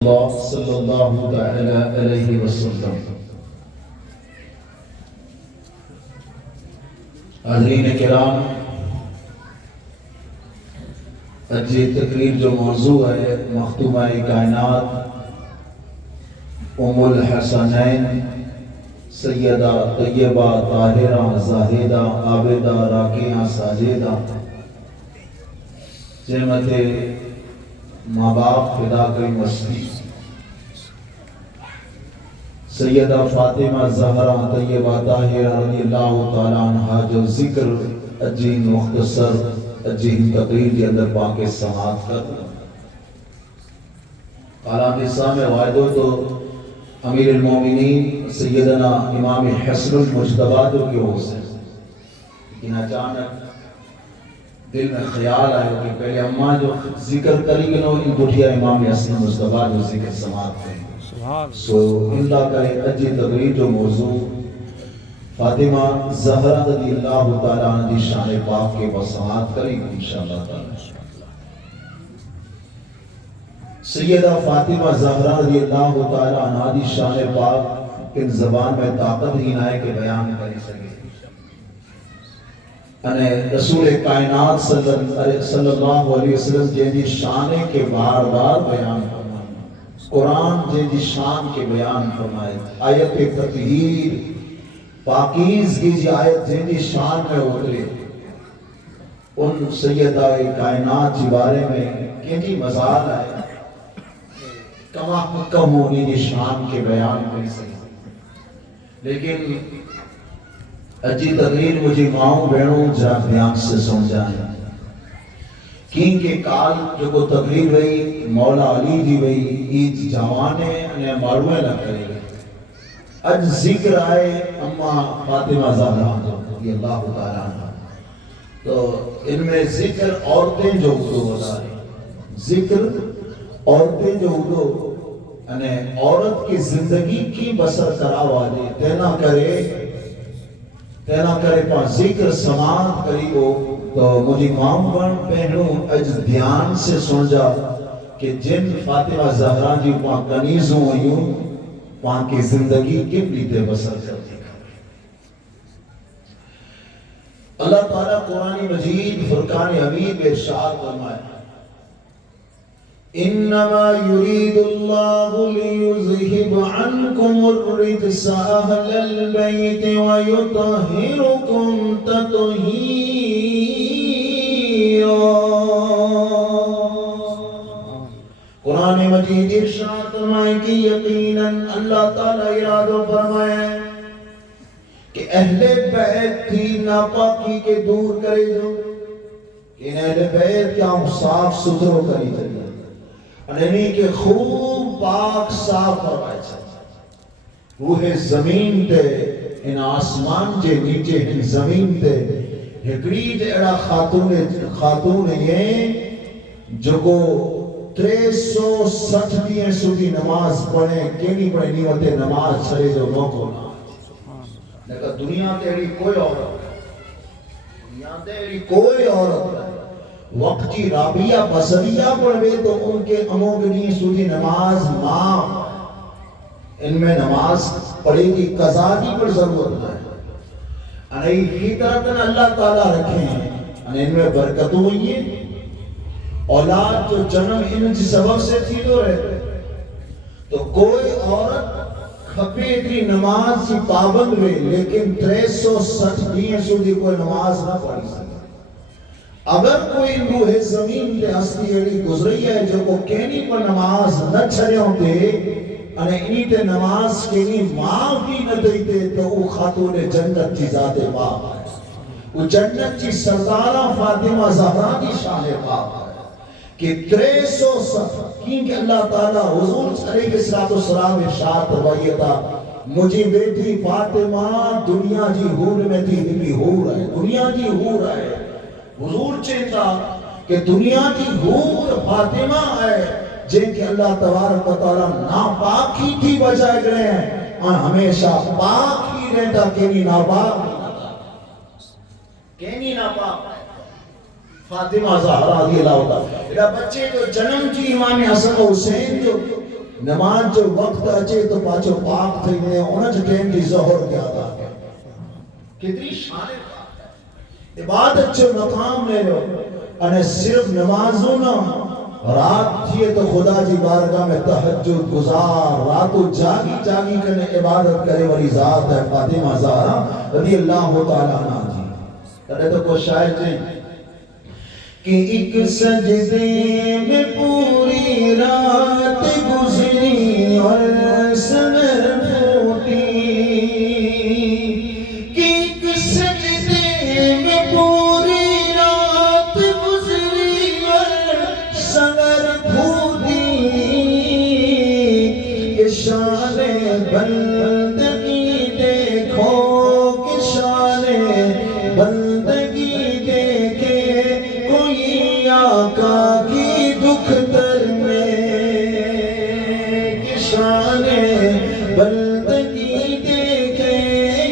اللہ صلی اللہ تعالی علیہ وسلم۔ حاضرین کرام، آج یہ تقریر جو موضوع ہے مختومہ کائنات ام الحسنین سیدہ طیبہ طاہرہ زاہدہ عابدہ راکعہ ساجدہ جنت ماں باپ فدا کری مستی سیدہ فاطمہ زہرا طیبہ طاہرہ رضی اللہ تعالیٰ عنہ جو ذکر اجین مختصر اجین تقریر کے اندر پاک سماعت کر کلام اسلام وائدو تو امیر المومنین سیدنا امام حسن المجتبی جو کی ہو سے لیکن اچانک دل میں خیال آئے کہ پہلے اماں جو ذکر کری گنو ان بٹھیا امام حسن المجتبی جو ذکر سماعت کریں سو اللہ کرے اجی تقریر جو موضوع فاطمہ زہرا رضی اللہ تعالیٰ عنہ دی شان پاک کے بسماعت کریں انشاءاللہ تعالی۔ سیدہ فاطمہ زہرا رضی اللہ تعالیٰ عنہ دی شان پاک ان زبان میں طاقت ہی نہ ہے کہ بیان کری سکے۔ رسول کائنات صلی اللہ علیہ وسلم جن شان کے بار بار بیان فرمائے، قرآن جن شان کے بیان فرمائے، آیت تطہیر پاکیزگی جی آیت جن شان میں اترے، ان سیدہ کائنات جی بارے میں کینی مزار آئے کما حکم ہونی دی شان کے بیان کری سکے۔ لیکن اجی تقریر مجھے ماؤں بینوں جا بیان سے سمجھائیں کین کے کال جو کو تقریر وئی مولا علی دی وئی ایج جوانے انہیں معلومے نہ کرے گئے۔ اج ذکر آئے اماں فاطمہ زہرا رضی اللہ تعالیٰ عنہ، تو ان میں ذکر عورتیں جو اردو بتا رہی، ذکر عورتیں جو اردو انہیں عورت کی زندگی کی بسر کرا والے تینا کرے پا ذکر سماعت کری ہو تو مجھے مام بن پہنوں اج دھیان سے سن جا کہ جن فاطمہ زہرا جی پا کنیزوں ہوئیوں پا کی زندگی کن لیتے بسر کرتی اللہ تعالیٰ قرآن مجید فرقان حمید ارشاد فرمائے انما يريد الله ليذهب عنكم الرجس اهل البيت ويطهركم تطهيرا۔ قرآن مجید ارشاد فرمائے کہ یقیناً اللہ تعالیٰ ارادہ فرمائے کہ اہل بیت تھی ناپاکی کے دور کرے جو کہ اہل بیت کیا صاف ستھرو کری چاہیے انہیں کہ خوب پاک صاف فرمائے چاہیے۔ روح زمین تے ان آسمان جے نیچے ان زمین تے ہکڑی جیڑا خاتون یہ جو کو 360 دیئے سوٹی نماز پڑھیں کینی پڑھیں نیوتے نماز چھڑے جو موقع نہ لیکن دنیا تیری کوئی عورت نہیں وقتی رابعہ بصریہ پڑھوے تو ان کے اموگنی سودی نماز ماں ان میں نماز پڑھے گی قضا کی پر ضرورت ہے انہیں فطرت اللہ تعالیٰ رکھے ہیں ان میں برکتوں ہوئی ہیں اولاد جو جنم ان کی سبب سے تھی تو رہتے تو کوئی عورت کھپے تھی نماز کی پابند ہوئے لیکن 360 دیئے سودی کوئی نماز نہ پڑھی سکے۔ اگر کوئی روح زمین تے ہستی ایڑی گزری ہے جو کو کہنی پر نماز نہ چھڑے ہوتے انہیں انہی تے نماز کہنی معاف بھی نہ دیتے تو وہ خاتون جنت کی ذات پاک ہے، وہ جنت کی سردارہ فاطمہ زہرا کی شان پاک ہے کہ 360 کیونکہ اللہ تعالیٰ حضور علیہ السلام ارشاد فرمایا تھا مجھے بیٹی فاطمہ دنیا جی حور میں تھی بھی حور ہے، دنیا جی حور ہے۔ حضور چاہتا کہ دنیا کی حور فاطمہ ہے جن کے اللہ تبارک و تعالیٰ ناپاکی تھی بجائے گئے ہیں اور ہمیشہ پاک ہی رہتا کینی ناپاک فاطمہ زہرا رضی اللہ تعالیٰ۔ میرا بچے جو جنم کی امام حسن و حسین جو نماز جو وقت اچے تو پاچو پاک تھی نے انج ٹیم دی ظہر کے ادا ہے کتنی شان ہے عبادت جو مقام لے لو انہیں صرف نمازوں نہ رات تھی تو خدا جی بارگاہ میں تہجد گزار راتو جاگی جاگی کرنے عبادت کرے والی ذات ہے فاطمہ زہرا رضی اللہ تعالیٰ عنہ جی تڑے تو کوئی شاعر جائیں کہ ایک سجدے میں پوری رات گزری اور سنر پھوٹی کہ ایک سجدے میں پوری رات گزری اور سنر پھوٹی کہ شان بندگی دیکھو کہ شان بندگی دیکھے کوئی آقا کی دکھ در میں کہ شان بندگی دیکھے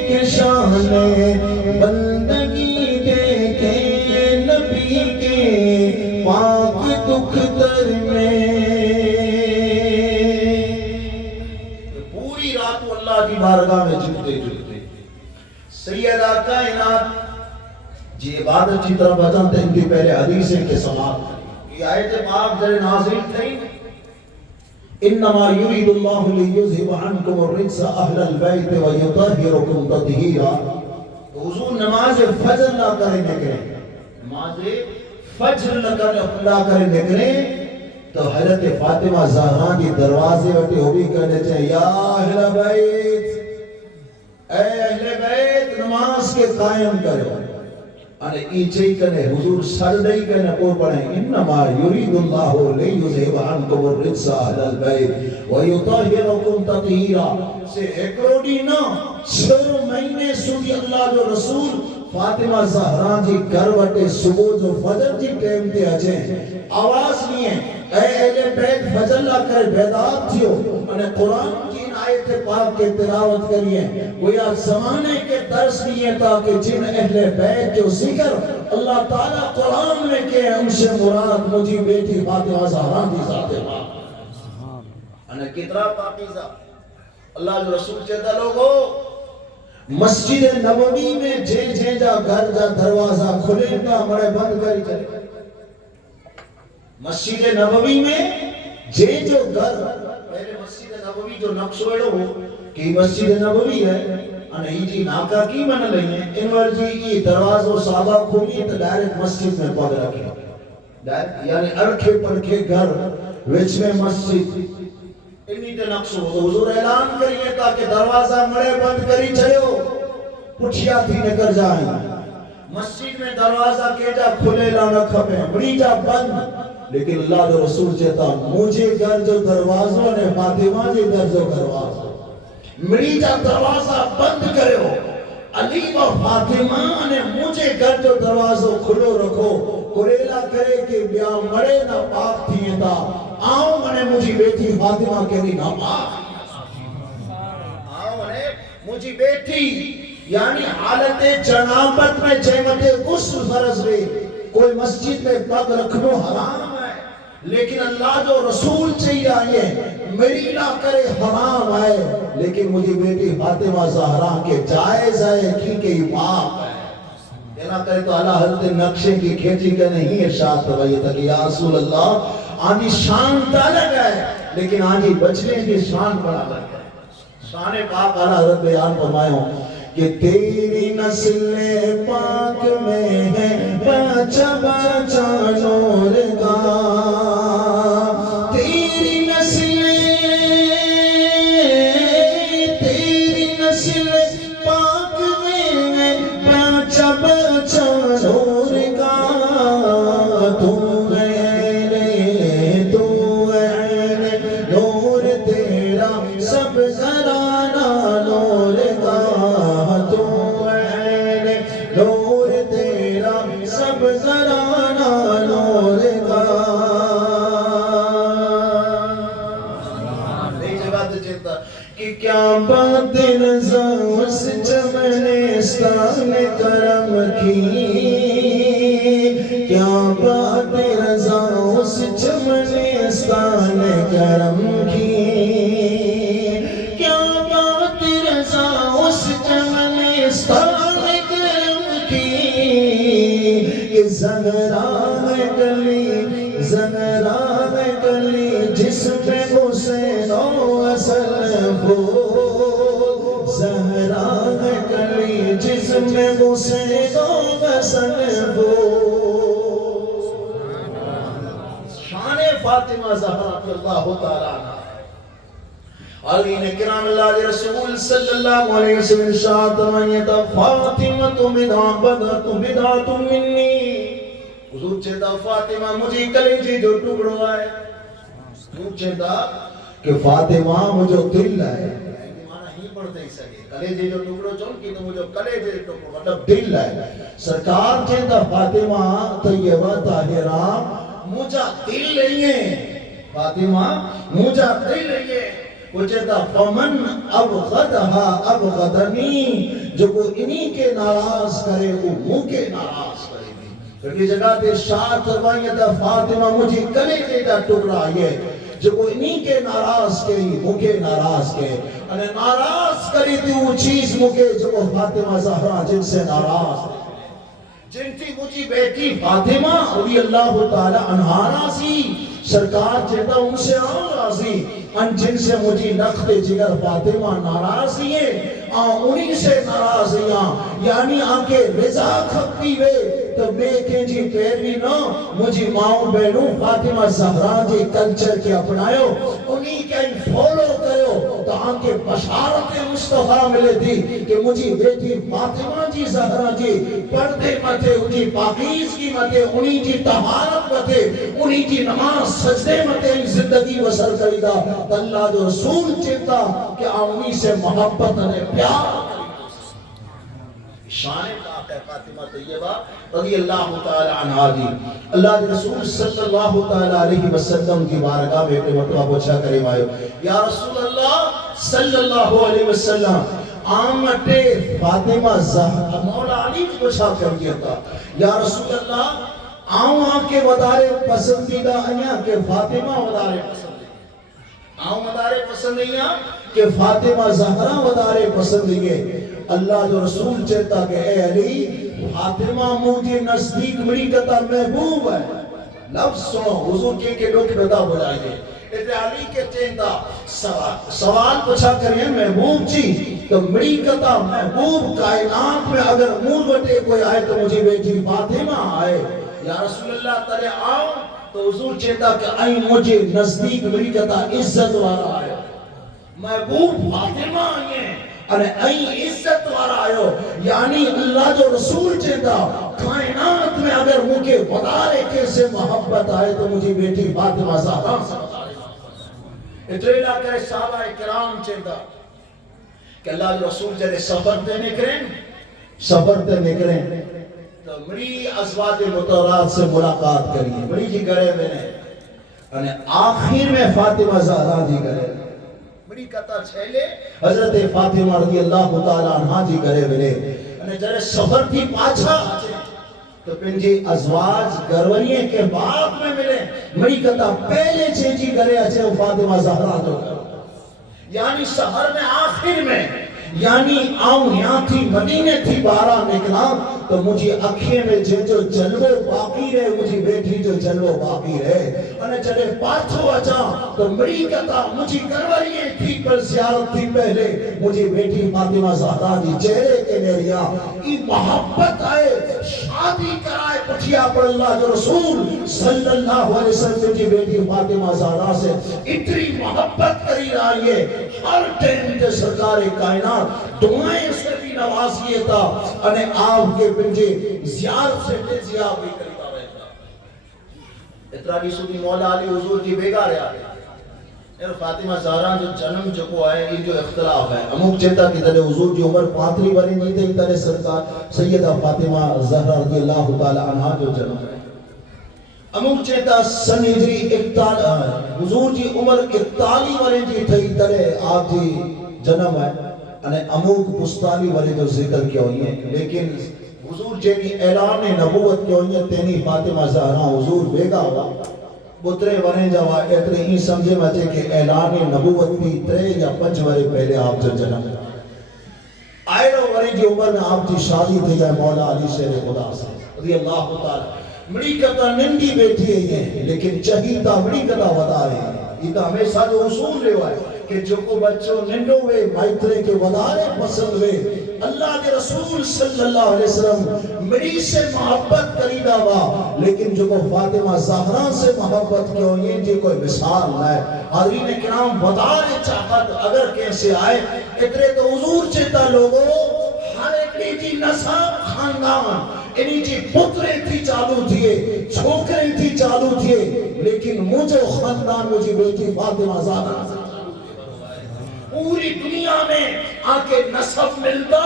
کہ شان بندگی دیکھے نبی کے پاک دکھ در میں پوری رات اللہ کی بارگاہ میں جھکتے سیدہ کائنات جی عبادت کی طرف بچن تھے ان کی پہلے حدیثیں کے سماعت کریں یہ آیت پاک در نازل تھیں انما یرید اللہ لیذہب عنکم الرجس اہل البیت ویطہرکم تطہیرا حضور نماز فجر نہ کریں نکلیں نماز فجر نہ کریں نکلیں تو حضرت فاطمہ زہرا کی دروازے وٹے ہو بھی کہنے چاہے یا اہل بیت اے اہل بیت نماز کے قائم کرو انہیں ایچے کنے حضور سردئی کنے کو پڑھیں انما یرید اللہ لیذہب عنکم الرجس اہل البیت ویطہرکم تطہیرا سے ایکڑوڑی نہ 6 مہینے سودی اللہ جو رسول فاطمہ زہرا جی کروٹے صبح جو فجر جی ٹیم تے اچھیں آواز نہیں ہے اے اہل بیت فجر لا کر بیدار تھیو انہیں قرآن کی آیت پاک کے تلاوت کریے گویا زمانے کے درس نہیں ہے تاکہ جن اہل بیت جو ذکر اللہ تعالیٰ قرآن میں کہ ان سے مراد مجھے بیٹی فاطمہ زہرا دی ذات پاک انہیں کتنا پاکیزہ اللہ جو رسول چاہتا لوگو مسجد نبوی میں جے جا گھر جا دروازہ کھلے گا مرے بند کری چلے مسجد نبوی میں جے جو گھر پہلے مسجد نبوی جو نقش وڑو ہو کہ مسجد نبوی ہے انہی جی ناکا کی من لئی ہیں انور جی یہ دروازوں صحابہ کھولی تو ڈائریکٹ مسجد میں پگ رکھے یعنی ارکھے پڑکھے گھر وچ میں مسجد انہی تے نقش ہو تو حضور اعلان کریے تاکہ دروازہ مڑے بند کری چلے ہو پٹھیا تھی نکر جائیں مسجد میں دروازہ کے جا کھلے لانا کھپے بڑی جا بند لیکن اللہ جو رسول چاہتا مجھے گھر جو دروازوں نے فاطمہ جی گھر جو دروازوں مری جا دروازہ بند کرے ہو علی و فاطمہ نے مجھے گھر جو دروازوں کھلو رکھو قریلہ کرے کہ بیا مرے نہ پاک تھی تھا آؤں منے مجھے بیٹی فاطمہ کے لیے نہ پاک آؤں منے مجھے بیٹی یعنی حالت جنابت میں جیمت غسل فرض رہے کوئی مسجد میں پگ رکھنو حرام ہے لیکن اللہ جو رسول چاہیے آئے میری نہ کرے حرام آئے لیکن مجھے بیٹی فاطمہ زہرا کے جائز ہے کیونکہ یہ پاک ہے یہ نہ کرے تو اللہ حضرت نقشے کی کھیچی کے نہیں ارشاد فرمائیے تھا کہ یا رسول اللہ آنی شان تالگ ہے لیکن آنی بچنے کی شان بڑا لگ ہے شان پاک اللہ حضرت بیان فرمائے ہوں کہ تیری نسل پاک میں ہے بچہ بچہ نور کا تیری نسل پاک میں ہے بچہ بچہ نور کا تو ہے نور تیرا سب زرانہ نور کا نور تیرا سب زرانہ نور کا کہ کیا بات رضا اس چمنستان کرم کی کیا بات رضا اس چمنستان کرم کی زہرا ہے گلی زہرا ہے گلی جس میں حسین و حسن ہو زہرا ہے گلی جس میں حسین و حسن ہو شان فاطمہ زہرا رضی اللہ تعالیٰ عنہ علی نے کرام اللہ علیہ رسول صلی اللہ علیہ وسلم ارشاد فرمایا فاطمہ بدعت منی حضور چہتا فاطمہ مجھے کلیجے جو ٹکڑو ہے حضور چہتا کہ فاطمہ مجھے دل ہے معنی ہی پڑھتے ہی سکے کلیجے جو ٹکڑو چون کی تو مجھے کلیجے ٹکڑو مطلب دل ہے سرکار چہتا فاطمہ طیبہ طاہرہ مجھے دل نہیں ہے فاطمہ مجھے دل نہیں ہے وہ چہتا فمن ابغضہا ابغضنی جو کو انہی کے ناراض کرے وہ مو کے ناراض کرے گی کیونکہ جگہ تے شاعت فرمائیے تا فاطمہ مجھے کلیجے کا ٹکڑا یہ جو کو انہی کے ناراض کری مو کے ناراض کے انہیں ناراض کری تھی وہ چیز مو کے جو کو فاطمہ زہرا جن سے ناراض جن تھی مجھے بیٹی فاطمہ رضی اللہ تعالی عنہا راضی سرکار چہتا ان سے آؤں راضی ان جن سے مجھے نخت جگر فاطمہ ناراضی ہے انہی سے ناراضیاں یعنی آنکے رضا کھپتی وے تو میں کہیں جی پیروی نہ مجھے ماؤں بہنوں فاطمہ زہرا جی کلچر کے اپنائیو انہی کہیں فالو کرو تو آنکے بشارت مصطفیٰ ملے تھی کہ مجھے بیٹی فاطمہ جی زہرا جی پردے متے انہی پاکیزگی متے انہی جی طہارت متے انہی جی نماز سجدے متے زندگی بسر کریدا اللہ جو رسول چیتا کہ انہی سے محبت نے پیار شان پاک ہے فاطمہ طیبہ رضی اللہ تعالی عنہا جی اللہ کے رسول صلی اللہ تعالی علیہ وسلم کی بارگاہ میں اپنے مرتبہ پوچھا کریم آئے یا رسول اللہ صلی اللہ علیہ وسلم آمٹے فاطمہ زہرا مولا علی کو پوچھا کر دیا تھا یا رسول اللہ آؤں آپ کے ودارے پسندیدہ آیا کہ فاطمہ ودارے پسندیدہ آؤں ودارے پسندیدہ کہ فاطمہ زہرا ودارے پسندیدہ اللہ جو رسول چہتا کہ اے علی فاطمہ مجھے نزدیک مری کتا محبوب ہے لفظ سنو حضور کے لوگ بتا بلائیے اتنے علی کے چہتا سوال پوچھا کریں محبوب جی تو مری کتا محبوب کائنات میں اگر مور بٹے کوئی آئے تو مجھے بیٹی فاطمہ آئے یا رسول اللہ تلے آؤ تو حضور چہتا کہ آئی مجھے نزدیک مری کتا عزت والا آئے محبوب فاطمہ آئے اور این عزت وارا آئیو یعنی اللہ جو رسول چہتا کائنات میں اگر مجھے ودارے کیسے محبت آئے تو مجھے بیٹی فاطمہ زہرا سے ودارے اتریلا کرے صحابہ کرام چہتا کہ اللہ جو رسول چہتے سفر تے نکریں تو مری ازواج مطہرات سے ملاقات کریے مری جی کرے میں نے آخر میں فاطمہ زہرا جی کرے بڑی کتا چھیلے حضرت فاطمہ رضی اللہ تعالیٰ عنہ جی کرے ملے انہیں جرے سفر تھی پاچھا تو پنجی ازواج گروریے کے بعد میں ملے بڑی کتا پہلے چیجی کرے اچھے فاطمہ زہرا جو یعنی سفر میں آخر میں یعنی آؤں یہاں تھی مدینے تھی بارہ نکلا تو مجھے اکھیں میں جو جلوہ باقی رہے مجھے بیٹھی جو جلوہ باقی رہے انہیں چلے پاتھو اچھا تو مری کتا مجھے گروریے تھی پر زیارت تھی پہلے مجھے بیٹی فاطمہ زہرا جی چہرے کے لیا ای محبت آئے شادی کرائے پٹھیا پر اللہ جو رسول صلی اللہ علیہ وسلم مجھے بیٹی فاطمہ زہرا سے اتنی محبت کری رہی ہے ہر ٹائم کے سرکار کائنات دعائیں سے بھی نوازیے تھا انہیں آپ کے پنجے زیارت سے بھی زیارت بھی کریتا رہتا اترانی سنی مولا علی حضور کی بیگا رہا ہے فاطمہ زہرا جو جنم جو کو آئے یہ جو اختلاف ہے اموک چہتا کہ تلے حضور کی عمر 35 بری نہیں تھے تلے سرکار سیدہ فاطمہ زہرا رضی اللہ تعالی عنہ جو جنم ہے اموک چہتا سن ہجری حضور کی عمر 41 بری جی تھی تلے آپ جی جنم ہے انہیں اموک پستانی والے جو ذکر کیا ہوئی ہیں لیکن حضور جنہی اعلان نبوت کیا ہوئی ہیں تینی فاطمہ زہرا حضور بیگا ہوا بطرے وریں جوا اتنے ہی سمجھے مجھے کہ اعلان نبوت بھی 3 یا 5 ورے پہلے آپ جو جنم آئے رو وری جی عمر میں آپ کی شادی تھی جائے مولا علی شیر خدا سے رضی اللہ تعالی مڑی کتا نندی بیٹھی ہے لیکن چہیتا مڑی کتا ودا رہے ہیں یہ تو ہمیشہ جو اصول رہے ہے کہ جو کو بچوں ننڈو ہوئے مائترے کے ودارے پسند ہوئے اللہ کے رسول صلی اللہ علیہ وسلم مڑی سے محبت کریدہ ہوا لیکن جو کو فاطمہ زہرا سے محبت کیوں یہ جی کوئی مثال نہ ہے حضرین کرام ودارے چاہت اگر کیسے آئے اترے تو حضور چیتا لوگوں ہر ایک جی نصاب خاندان انہی جی پترے تھی چالو تھیے چھوکرے تھی چالو تھیے لیکن مجھے خاندان مجھے بیٹی فاطمہ زہرا سے پوری دنیا میں آکے نصب ملتا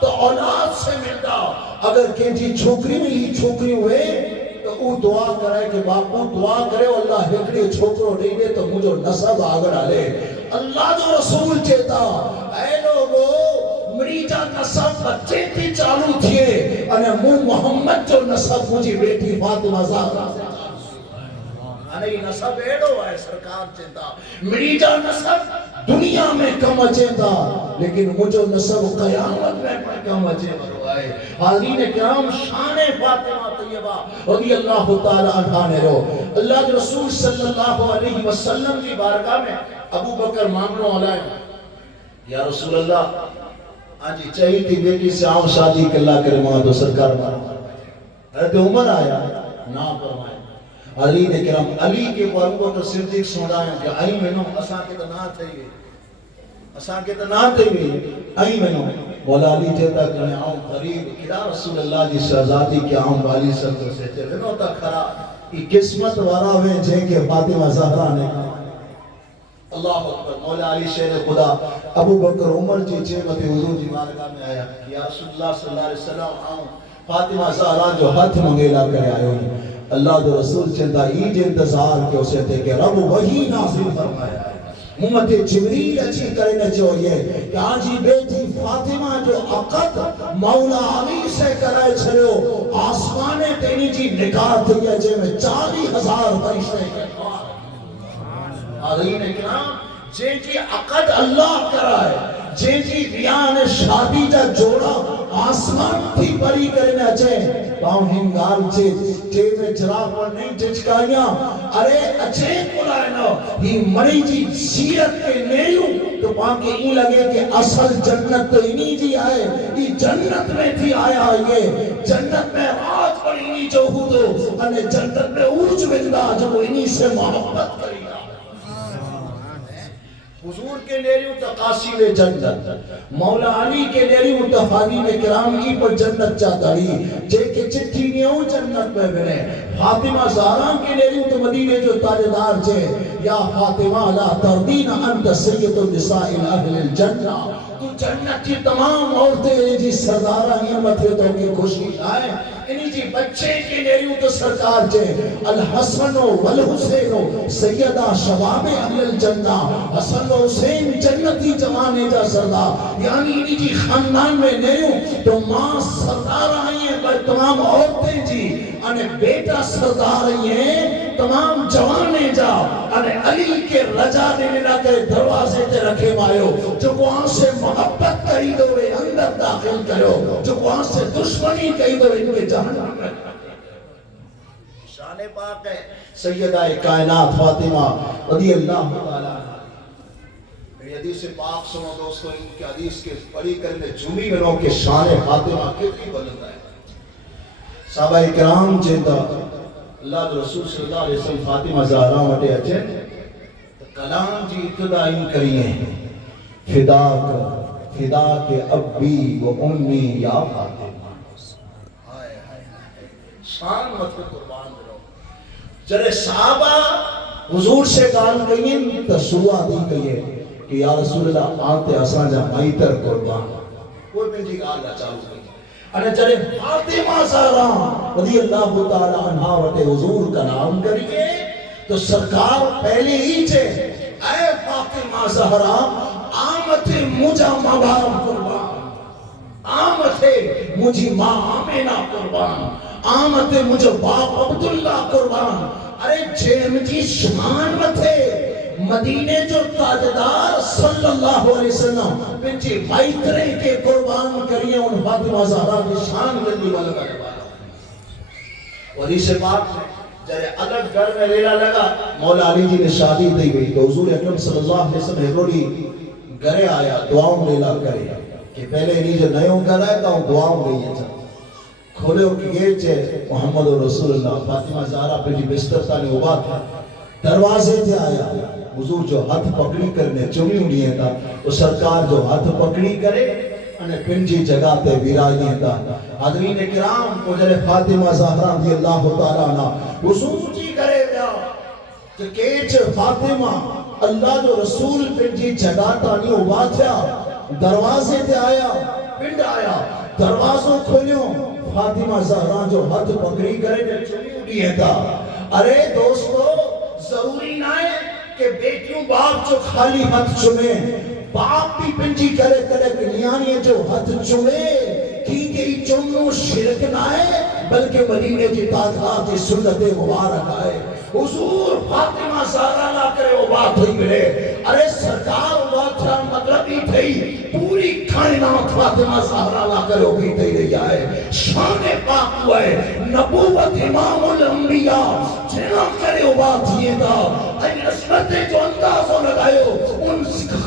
تو اولاد سے ملتا اگر کینجی چھوکری میں ہی چھوکری ہوئے تو وہ دعا کرے کہ باپو دعا کرے اللہ ہکڑی چھوکرو نہیں دے تو مجھے نصب آگڑ آلے اللہ جو رسول چیتا اے لوگو مریجا نصب بچے تھی چالو تھے انہیں محمد جو نصب مجھے بیٹی فاطمہ زہرا انہیں نصب ایڈو ہے سرکار چیتا مریجا نصب دنیا میں کم اچے تھا لیکن مجھے نصب قیامت میں کم اچے بروائے حاضرین کرام شان فاطمہ طیبہ رضی اللہ تعالی عنہ نے رو اللہ کے رسول صلی اللہ علیہ وسلم کی بارگاہ میں ابو بکر مانگنو علیہ یا رسول اللہ آجی چاہی تھی بیٹی سے آؤں شادی کے اللہ کرے ماں تو سرکار مارا حضرت عمر آیا نا فرمائے علی نے کرام علی کے ابو بکر صدیق سنائیں کہ آئی میں نو اساں کے تو نہ تھے اساں کے تو نہ تھے آئی میں نو مولا علی چیتا کہ میں آؤں قریب کیا رسول اللہ جی شہزادی کے آؤں والی سر سے چلے نو تا کھرا یہ قسمت وارا ہوئے جن کے فاطمہ زہرا نے کہا اللہ اکبر مولا علی شیر خدا ابو بکر عمر جی چیمت حضور جی بارگاہ میں آیا یا رسول اللہ صلی اللہ علیہ وسلم آؤں فاطمہ زہرا جو ہاتھ منگیلا کرے آئے ہوئے اللہ جو رسول چندہ ایج انتظار کے اسے تھے کہ رب وہی نازل فرمایا ہے محمد جبریل اچھی کرنے چاہیے کہ آجی بیٹی فاطمہ جو عقد مولا علی سے کرائے چھلو آسمانے تینی جی نکاح تھی ہے جے میں 40,000 فرشتے کے حاضرین کرام جن کی عقد اللہ کرائے جن کی ریان شادی جا جوڑا آسمان تھی پری کرنے چاہے پاؤں ہنگال چے میں جراب پر نہیں چچکائیاں ارے اچھے کلائے نو ہی مری جی سیرت کے نیوں تو پاؤں کے این لگے کہ اصل جنت تو انہی جی آئے یہ جنت میں تھی آیا یہ جنت میں رات پر انہی جو ہو دو انہیں جنت میں اوج بندہ جو انہی سے محبت کری گا حضور کے لیریوں تقاسیل جنت مولا علی کے لیریوں تفادیم کرام کی پر جنت چاہتا ہی جے کے چٹھی نیوں جنت میں بنے فاطمہ زہرا کے لیریوں تو مدینے جو تاجدار چھے یا فاطمہ لا تردین انت سید النساء اہل الجنہ تو جنت کی تمام عورتیں جی سردارہ ہمت ہے تو کی خوشی آئے انہی جی بچے کے لیریوں تو سرکار چھے الحسن والحسین سیدہ شباب اہل الجنہ حسن و حسین جنتی جمانے جا سردار یعنی انہی جی خاندان میں لیریوں تو ماں سردار آئی ہیں پر تمام عورتیں جی انہیں بیٹا سردار آئی ہیں تمام جوانے جا انہیں علی کے رجا دینے لگے دروازے تے رکھے مائیو جو وہاں سے محبت کری دوئے اندر داخل کرو جو وہاں سے دشمنی کری دوئے ان کے جہنم میں شان پاک ہے سیدہ کائنات فاطمہ رضی اللہ تعالیٰ میری حدیث پاک سنو دوستو ان کے حدیث کے پڑھی کرنے جھومی میں لوگ کہ شان فاطمہ کتنی بلند ہے صحابہ اکرام جیتا اللہ کے رسول صلی اللہ علیہ وسلم فاطمہ زہرا وٹے اچھے کلام جی ابتدائی کریے فدا کے ابی و امی یا فاطمہ شان مت قربان کرو جلے صحابہ حضور سے گال کہیں تو سوا دی کہیے کہ یا رسول اللہ آتے اساں جا مائتر قربان کوئی بھی جی گال نہ چالو کہیں انہیں چلے فاطمہ زہرا رضی اللہ تعالی عنہ وٹے حضور کا نام کریے تو سرکار پہلے ہی چھے اے فاطمہ زہرا آمت مجھا مبارم قربان آمت مجھے ماں آمینہ قربان آمت مجھے باپ عبداللہ قربان ارے جیم جی شان متھے مدینے جو تاجدار صلی صلی اللہ علیہ وسلم پنچے مائترے کے قربان کریے ان فاطمہ زہرا کی شان ملنی والا کروالا اور اسے بات جب الگ گھر میں لیلا لگا مولا علی جی نے شادی دی گئی تو حضور اکرم صلی اللہ علیہ وسلم ہیروڑی گھرے آیا دعاؤں لیلا کرے کہ پہلے نہیں جو نیوں گھر آئے تو دعاؤں گئی ہے کھولے ہو کہ یہ چھے محمد رسول اللہ فاطمہ زہرا پہ جی بستر تانی ابا تھا دروازے تھے آیا حضور جو ہاتھ پکڑی کرنے چمی انہیں تھا وہ سرکار جو ہاتھ پکڑی کرے انہیں پنجی جگہ تے ویرائی تھا حضرین کرام مجھے فاطمہ زہرا رضی اللہ تعالیٰ عنہ حضور جی کرے گیا کہ کیچ فاطمہ اللہ جو رسول پنجی جگہ تانی ابا تھا دروازے تے آیا پنڈ آیا دروازوں کھولیوں فاطمہ زہرا جو ہاتھ پکڑی کرے جو چمی انہیں تھا ارے دوستو ضروری نہ ہے کہ بیٹیوں باپ جو خالی ہاتھ چمے باپ بھی پنجی کرے کرے کنیانی جو ہاتھ چمے کیونکہ یہ چمنو شرک نہ ہے بلکہ مدینے کی تعداد کی سنت مبارک آئے حضور فاطمہ زہرا نہ کرے وہ بات ہوئی ملے ارے سرکار وہ بات مطلب ہی تھی پوری کائنات فاطمہ زہرا نہ کرے وہ بھی تھی رہی آئے شان پاک ہوا ہے نبوت امام الانبیاء جنا کرے وہ بات یہ تھا این عصمت جو اندازوں لگائے ان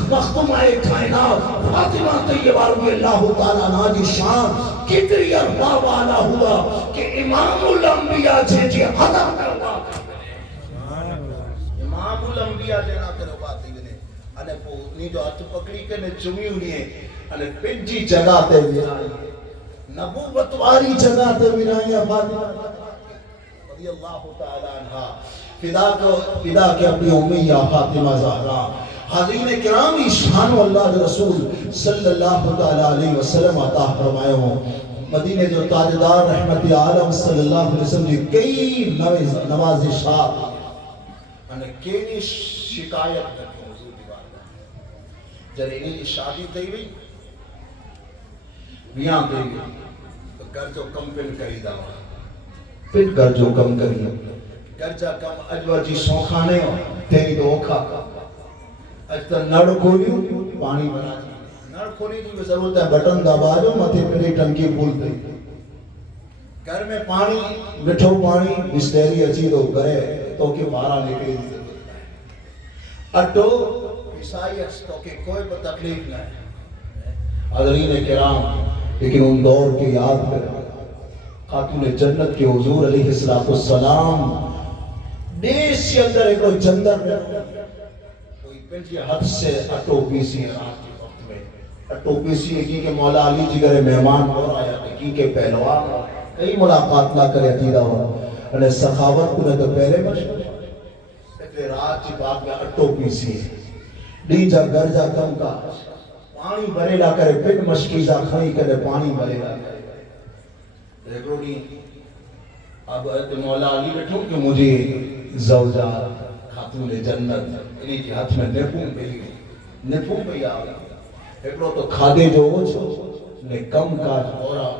مختومہ کائنات فاطمہ طیبہ رضی اللہ تعالیٰ عنہ کی شان کتنی اربا والا ہوا کہ امام الانبیاء جے حدا کروا امام الانبیاء جنا کرو بات دینے انہیں پوتنی جو ہاتھ پکڑی کرنے چمی انہیں انہیں پنجی جگہ تے ویرائی نبوت واری جگہ تے ویرائی فاطمہ رضی اللہ تعالیٰ عنہ فدا کے اپنی امیہ فاطمہ زہرا حاضرین کرامی شان اللہ رسول صلی اللہ علیہ وسلم عطا فرمائے ہوں مدینے جو تاجدار رحمت عالم صلی اللہ علیہ وسلم کی کئی نوازشات انہیں کینی شکایت کرتے حضور کی بات جب انہیں شادی دی گئی بیاں دی گئی تو گھر جو کم پن کری دا پھر گھر جو کم کری گھر جا کم اجور جی سوکھانے ہو تیری تو اوکھا اجتا نڑ کھولیوں پانی بنا جی نڑ کھولی دی ضرورت ہے بٹن دبا جو متھے پہ ٹنکی پھول دی گھر میں پانی مٹھو پانی بسلیری اچھی تو گھرے تو کہ بارہ نکلی دی ضرورت ہے اٹو عیسائی تو کہ کوئی پر تکلیف نہ ہے حضرین کرام لیکن ان دور کی یاد کریں خاتون جنت کے حضور علیہ السلام دیش کے اندر ایک جندر کوئی پنجی حد سے اٹو پیسی ہے رات کے وقت میں اٹو پیسی ہے کہ مولا علی جی گرے مہمان اور آیا کہ پہلوان کئی ملاقات نہ کرے عقیدہ ہو انہیں سخاوت کو نہ تو پہلے مشکل ایک رات کی بات میں اٹو پیسی ہے ڈی جا گر جا کم کا پانی بھرے لا کرے پھر مشکی جا کھائی کرے پانی بھرے لا کرے دیکھ رو نہیں اب مولا علی بیٹھوں کہ مجھے زوجہ خاتون جنت انہیں کے ہاتھ میں نپوں پہ ہی نپوں پہ ہی آگا ایک رو تو کھادے جو ہو چھو نے کم کاج ہورا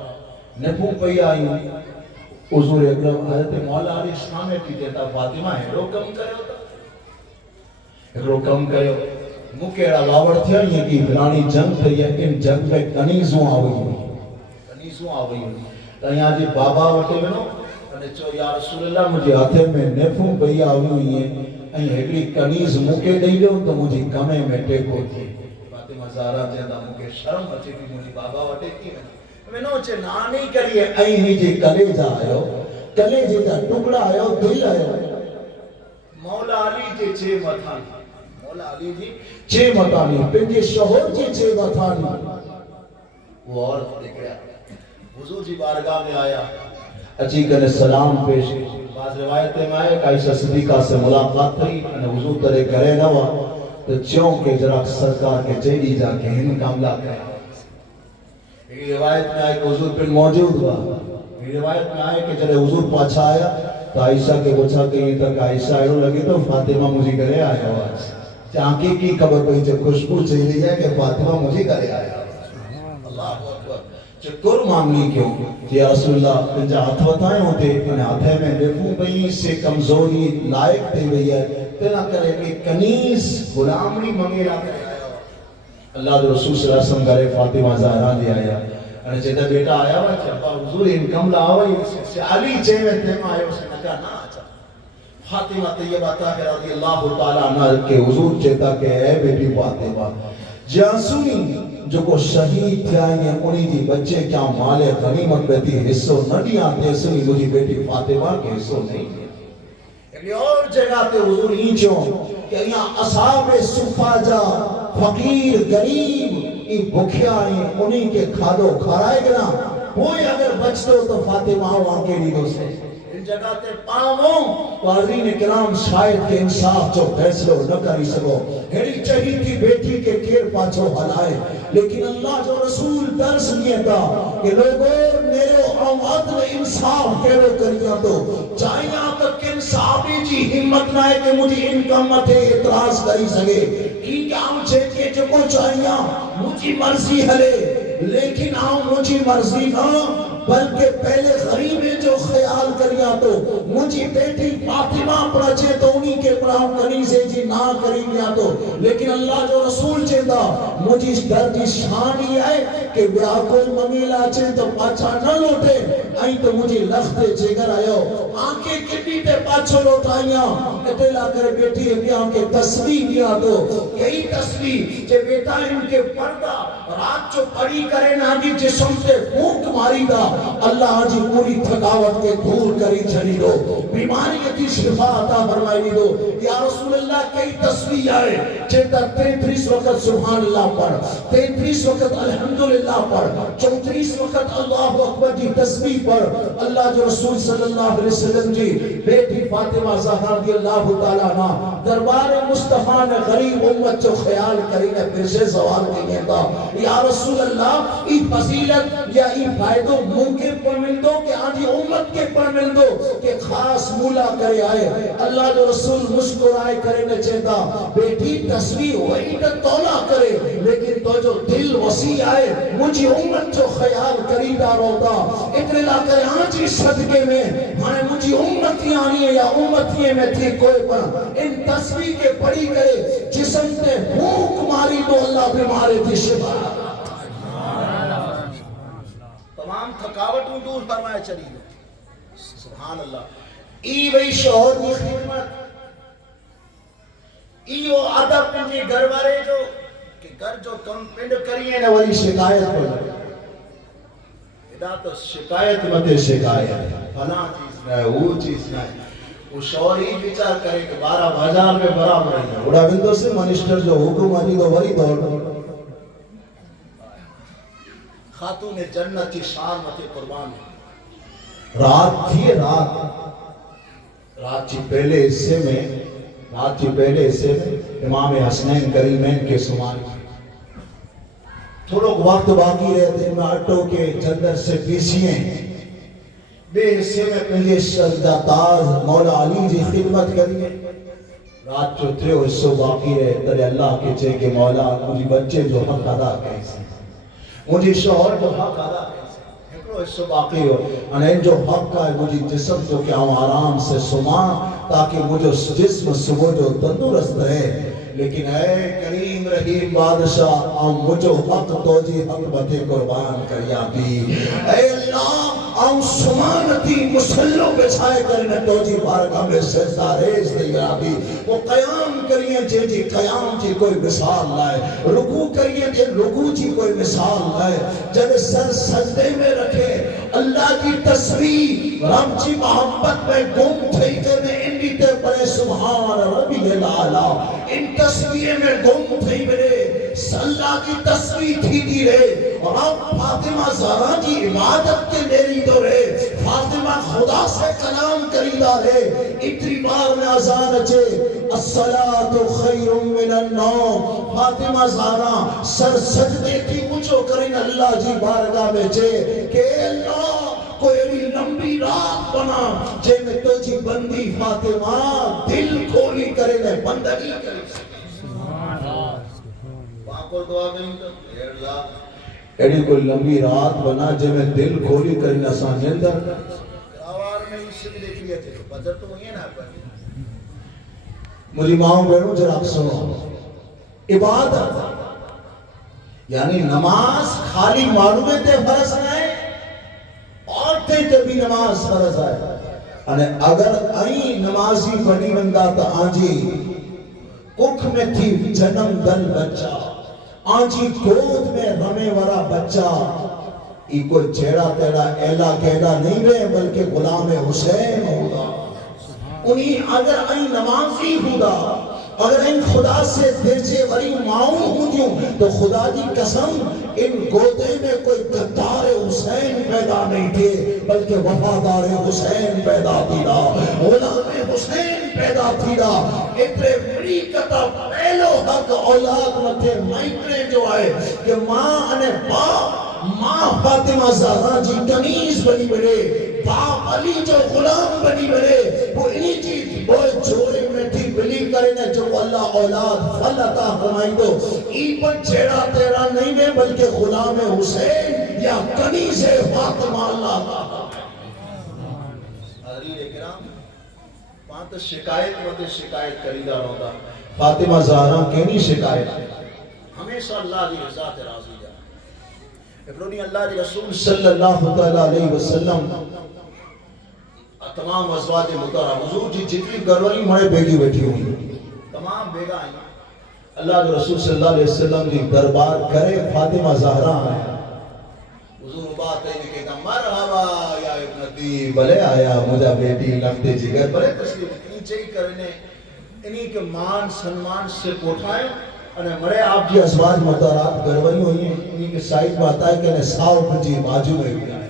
نپوں پہ ہی آئی ہوں حضور اکرم حضرت مولا علی اسلام کی دیتا فاطمہ ہے رو کم کرے ہوتا ایک رو کم کرے ہوتا مکیڑا لاوڑ تھیا یہ کی فلانی جنگ تھی ان جنگ میں کنیزوں آوئی ہوئی کنیزوں آوئی ہوئی تو یہاں جی بابا وٹے بنو انہیں چو یا رسول اللہ مجھے ہاتھے میں نفوں پہی آوی ہوئی ہیں این ایکلی کنیز موکے دے لو تو مجھے کمے میں ٹیکو تھی فاطمہ زہرا جیدہ موکے شرم اچھی تھی مجھے بابا وٹے کی میں نو چے نانی کریے این ہی جی کلے جا آئے کلے جی تا ٹکڑا آئے دل آئے مولا علی جی چھے متھانی مولا علی جی چھے متھانی پنجے شہر جی چھے متھانی وہ عورت دیکھ رہا حضور جی بارگاہ میں آیا اچھی کنے سلام پیش بعض روایتیں میں آئے کہ عائشہ صدیقہ سے ملاقات تھی انہیں حضور ترے کرے نہ ہوا تو چوں کے جرا سرکار کے چیلی جا کے ہن کاملہ کرے ایک روایت میں آئے کہ حضور پھر موجود ہوا ایک روایت میں آئے کہ جلے حضور پاچھا آیا تو عائشہ کے پوچھا کہ یہ تک عائشہ آئے لگی تو فاطمہ مجھے کرے آیا ہوا چانکی کی خبر پہی جب خوشبو چلی جائے کہ فاطمہ مجھے کرے آیا اللہ چکر مانگنی کیوں کہ یا رسول اللہ پنجا ہاتھ وطائیں ہوتے انہیں ہاتھے میں نفوں پہی سے کمزوری لائق دے گئی ہے تینا کرے کہ کنیز غلامری منگے لا کرے آیا اللہ دے رسول صلی اللہ علیہ وسلم گھرے فاطمہ زہرا لے آیا انہیں چیتا بیٹا آیا ہوا چپا حضور انکم لاؤ سے علی چیمے تیمہ آئے اسے نکا نہ آچا فاطمہ طیبہ طاہرہ رضی اللہ تعالیٰ عنہ کے حضور چیتا کہ اے بیٹی فاطمہ جاسونی جو کو شہید تھے آئیں انہی دی بچے کیا مال غنیمت بیتی حصوں نہ دیا تے سنی مجھے بیٹی فاطمہ کے حصوں نہیں دیا ایک اور جگہ تے حضور اینچوں کہ یہاں اصحاب صفا جا فقیر غریب ای بکھیا آئیں انہی کے کھادو کھارائے گنا کوئی اگر بچتو تو فاطمہ وہاں کے لیے سے ان جگہ تے پاؤں قاضرین کرام شاید کے انصاف جو فیصلو نہ کری سکو ہیڑی چہی کی بیٹی کے کیر پاچھو حلائے لیکن اللہ جو رسول درس لیے تھا کہ لوگوں میرے عدل انصاف کیلو کریاں تو چاہیاں تک انصافی جی ہمت نہ ہے کہ مجھے ان کا متھے اعتراض کری سکے کی کام چھے کہ جو کو چاہیاں مجھے مرضی ہلے لیکن آؤں مجھے مرضی نہ بلکہ پہلے غریبیں جو خیال کریا تو مجھے بیٹی فاطمہ پڑھے تو انہی کے پڑھاؤں کنی سے جی نہ کری گیا تو لیکن اللہ جو رسول چیتا مجھے اس در کی شان ہی آئے کہ بیاہ کوئی منگیلا چاہے تو پاچھا نہ لوٹے آئی تو مجھے لخت جگر آئے آنکھیں کٹی تے پاچھو لوٹائیاں اتلا کرے بیٹی بیاہ کے تسبیح دیا تو یہی تسبیح جے بیٹا ان کے پردہ رات جو پڑی کرے نا دی جسم سے پھونک ماری دا اللہ جی پوری تھکاوٹ کے دور کری چھڑی دو بیماری کی شفا عطا فرمائی دو یا رسول اللہ کئی تسبیح آئے چیتا 33 وقت سبحان اللہ پڑھ 33 وقت الحمدللہ پڑھ 34 وقت اللہ اکبر جی تسبیح پڑھ اللہ جو رسول صلی اللہ علیہ وسلم جی بیٹی فاطمہ زہرا رضی اللہ تعالیٰ عنہ دربار مصطفیٰ نے غریب امت جو خیال کرینے پھر سے سوال کیے تھا یا رسول اللہ ای فضیلت یا ای فائدو ممکن پر مل دو کہ آجی امت کے پر مل دو کہ خاص مولا کرے آئے اللہ جو رسول مسکرائے کرنے چاہتا بیٹی تصویر وہی کا تولا کرے لیکن تو جو دل وسیع آئے مجھے امت جو خیال کریدار ہوتا اتنے لا کرے آجی صدقے میں ہمیں مجھے امتی آنی ہے یا امتی میں تھی کوئی پر ان تصویر کے پڑی کرے جسم تے بھوک ماری تو اللہ بیمارے تھی شفا تمام تھکاوٹوں دور فرمائے چلی گئے سبحان اللہ ای وہی شوہر کی خدمت ای وہ عدب پنجی گھر والے جو کہ گھر جو کم پنڈ کریے نا وہی شکایت پر لگے ادا تو شکایت متے شکایت فلاں چیز نہ ہے وہ چیز نہ ہے وہ شوہر ہی بیچار کرے کہ 12 بازار میں برابر ہے اڑا بندو سے منسٹر جو حکم آجی تو وہی دوڑ خاتون جنت کی شان متے قربان رات تھی رات کی پہلے حصے میں امام حسنین کریمین کے سمان تھوڑا وقت باقی رہتے ہیں میں اٹھو کے چندر سے پیسیے بے حصے میں پہلے سجدہ تاز مولا علی جی خدمت کریے رات جو تھے حصوں باقی رہے ترے اللہ کے چاہے کہ مولا مجھے بچے جو حق ادا کیسے مجھے شوہر جو حق ادا کیسے ہکڑو حصوں باقی ہو انہیں جو حق کا ہے مجھے جسم جو کہ ہوں آرام سے سما تاکہ مجھے جسم صبح جو تندرست رہے لیکن اے کریم رحیم بادشاہ ہم مجھو حق توجی حق بتے قربان کریا دی اے اللہ ہم سمانتی مسلو بچھائے کرنے توجی بارگاہ میں سجدہ ریز دیا دی وہ قیام کریے جی قیام جی کوئی مثال لائے رکوع کریے جی رکوع جی کوئی مثال لائے جب سر سجدے میں رکھے اللہ کی تصویر رب جی محبت میں گم تھے کرنے انہی تے پڑے سبحان ربی العالی ان تصویر میں گم تھے میرے اللہ کی تصویر تھی دی رہے اور اب فاطمہ زہرا کی عبادت کے لیری دو رہے فاطمہ خدا سے کلام کریدہ رہے اتنی بار میں آزان اچھے الصلاة خیر من النوم فاطمہ زہرا سر سجدے کی مجھو کریں اللہ جی بارگاہ میں چھے کہ اللہ کوئی بھی لمبی رات بنا جے میں تو جی بندی فاطمہ دل کھولی کرے لے بندگی کرے باقر دعا کریں تو اے اللہ ایڈی کوئی لمبی رات بنا جے میں دل کھولی کریں آسان جندر کراوار میں اس سے بھی دیکھ لیا تھے بجر تو وہی ہے نا پر مجھے ماؤں بیڑوں جراب سنو عبادت یعنی نماز خالی معلومے تے فرض نہ ہے، عورتیں تے بھی نماز فرض ہے. اور اگر این نمازی بنی بندہ تا آنجی ککھ میں تھی جنم دل بچہ، آنجی گود میں رمے ورا بچہ، ای کوئی چیڑا تیڑا ایلا کہدا نہیں رہے بلکہ غلام حسین ہوگا. انہیں اگر این نمازی ہوگا، اگر ان خدا سے دیچے وری معاون ہوں تو خدا دی قسم ان گودے میں کوئی غدار حسین پیدا نہیں تھے بلکہ وفادار حسین پیدا تھی دا، غلام حسین پیدا تھی دا. اترے بڑی کتا پہلو حق اولاد متھے مائکرے جو آئے کہ ماں انے باپ، ماں فاطمہ زہرا جی کنیز بنی بڑے، باپ علی جو غلام بنی بڑے، وہ انہی چیز بوئے جوڑے میں تھی بلی کرنے جو اللہ اولاد فلتا فرمائی دو. ای پر چھیڑا تیرا نہیں ہے بلکہ غلام حسین یا کنیز فاطمہ اللہ کا. حضرین اکرام، پانت شکایت کریدہ ہوتا. فاطمہ زہرا کینی شکایت ہمیشہ اللہ دی رضا تے راضی جا. ابنی اللہ دی رسول صلی اللہ علیہ وسلم تمام ازواج مطہرہ حضور جی جتنی گرولی مڑے بیگی بیٹھی ہوئی تمام بیگا آئی. اللہ کے رسول صلی اللہ علیہ وسلم جی دربار کرے فاطمہ زہرا آیا. حضور بات ہے کہ مرحبا یا ابنتی، بلے آیا مجھا بیٹی لگتے جگر، بلے تسلیم اتنی چاہی کرنے انہی کے مان سنمان سے پوٹھائیں. اور مرے آپ جی ازواج مطہرات گرولی ہوئی ہیں، انہی کے سائٹ بات ہے کہ انہیں ساؤ پنجی باجو میں بھی آئے.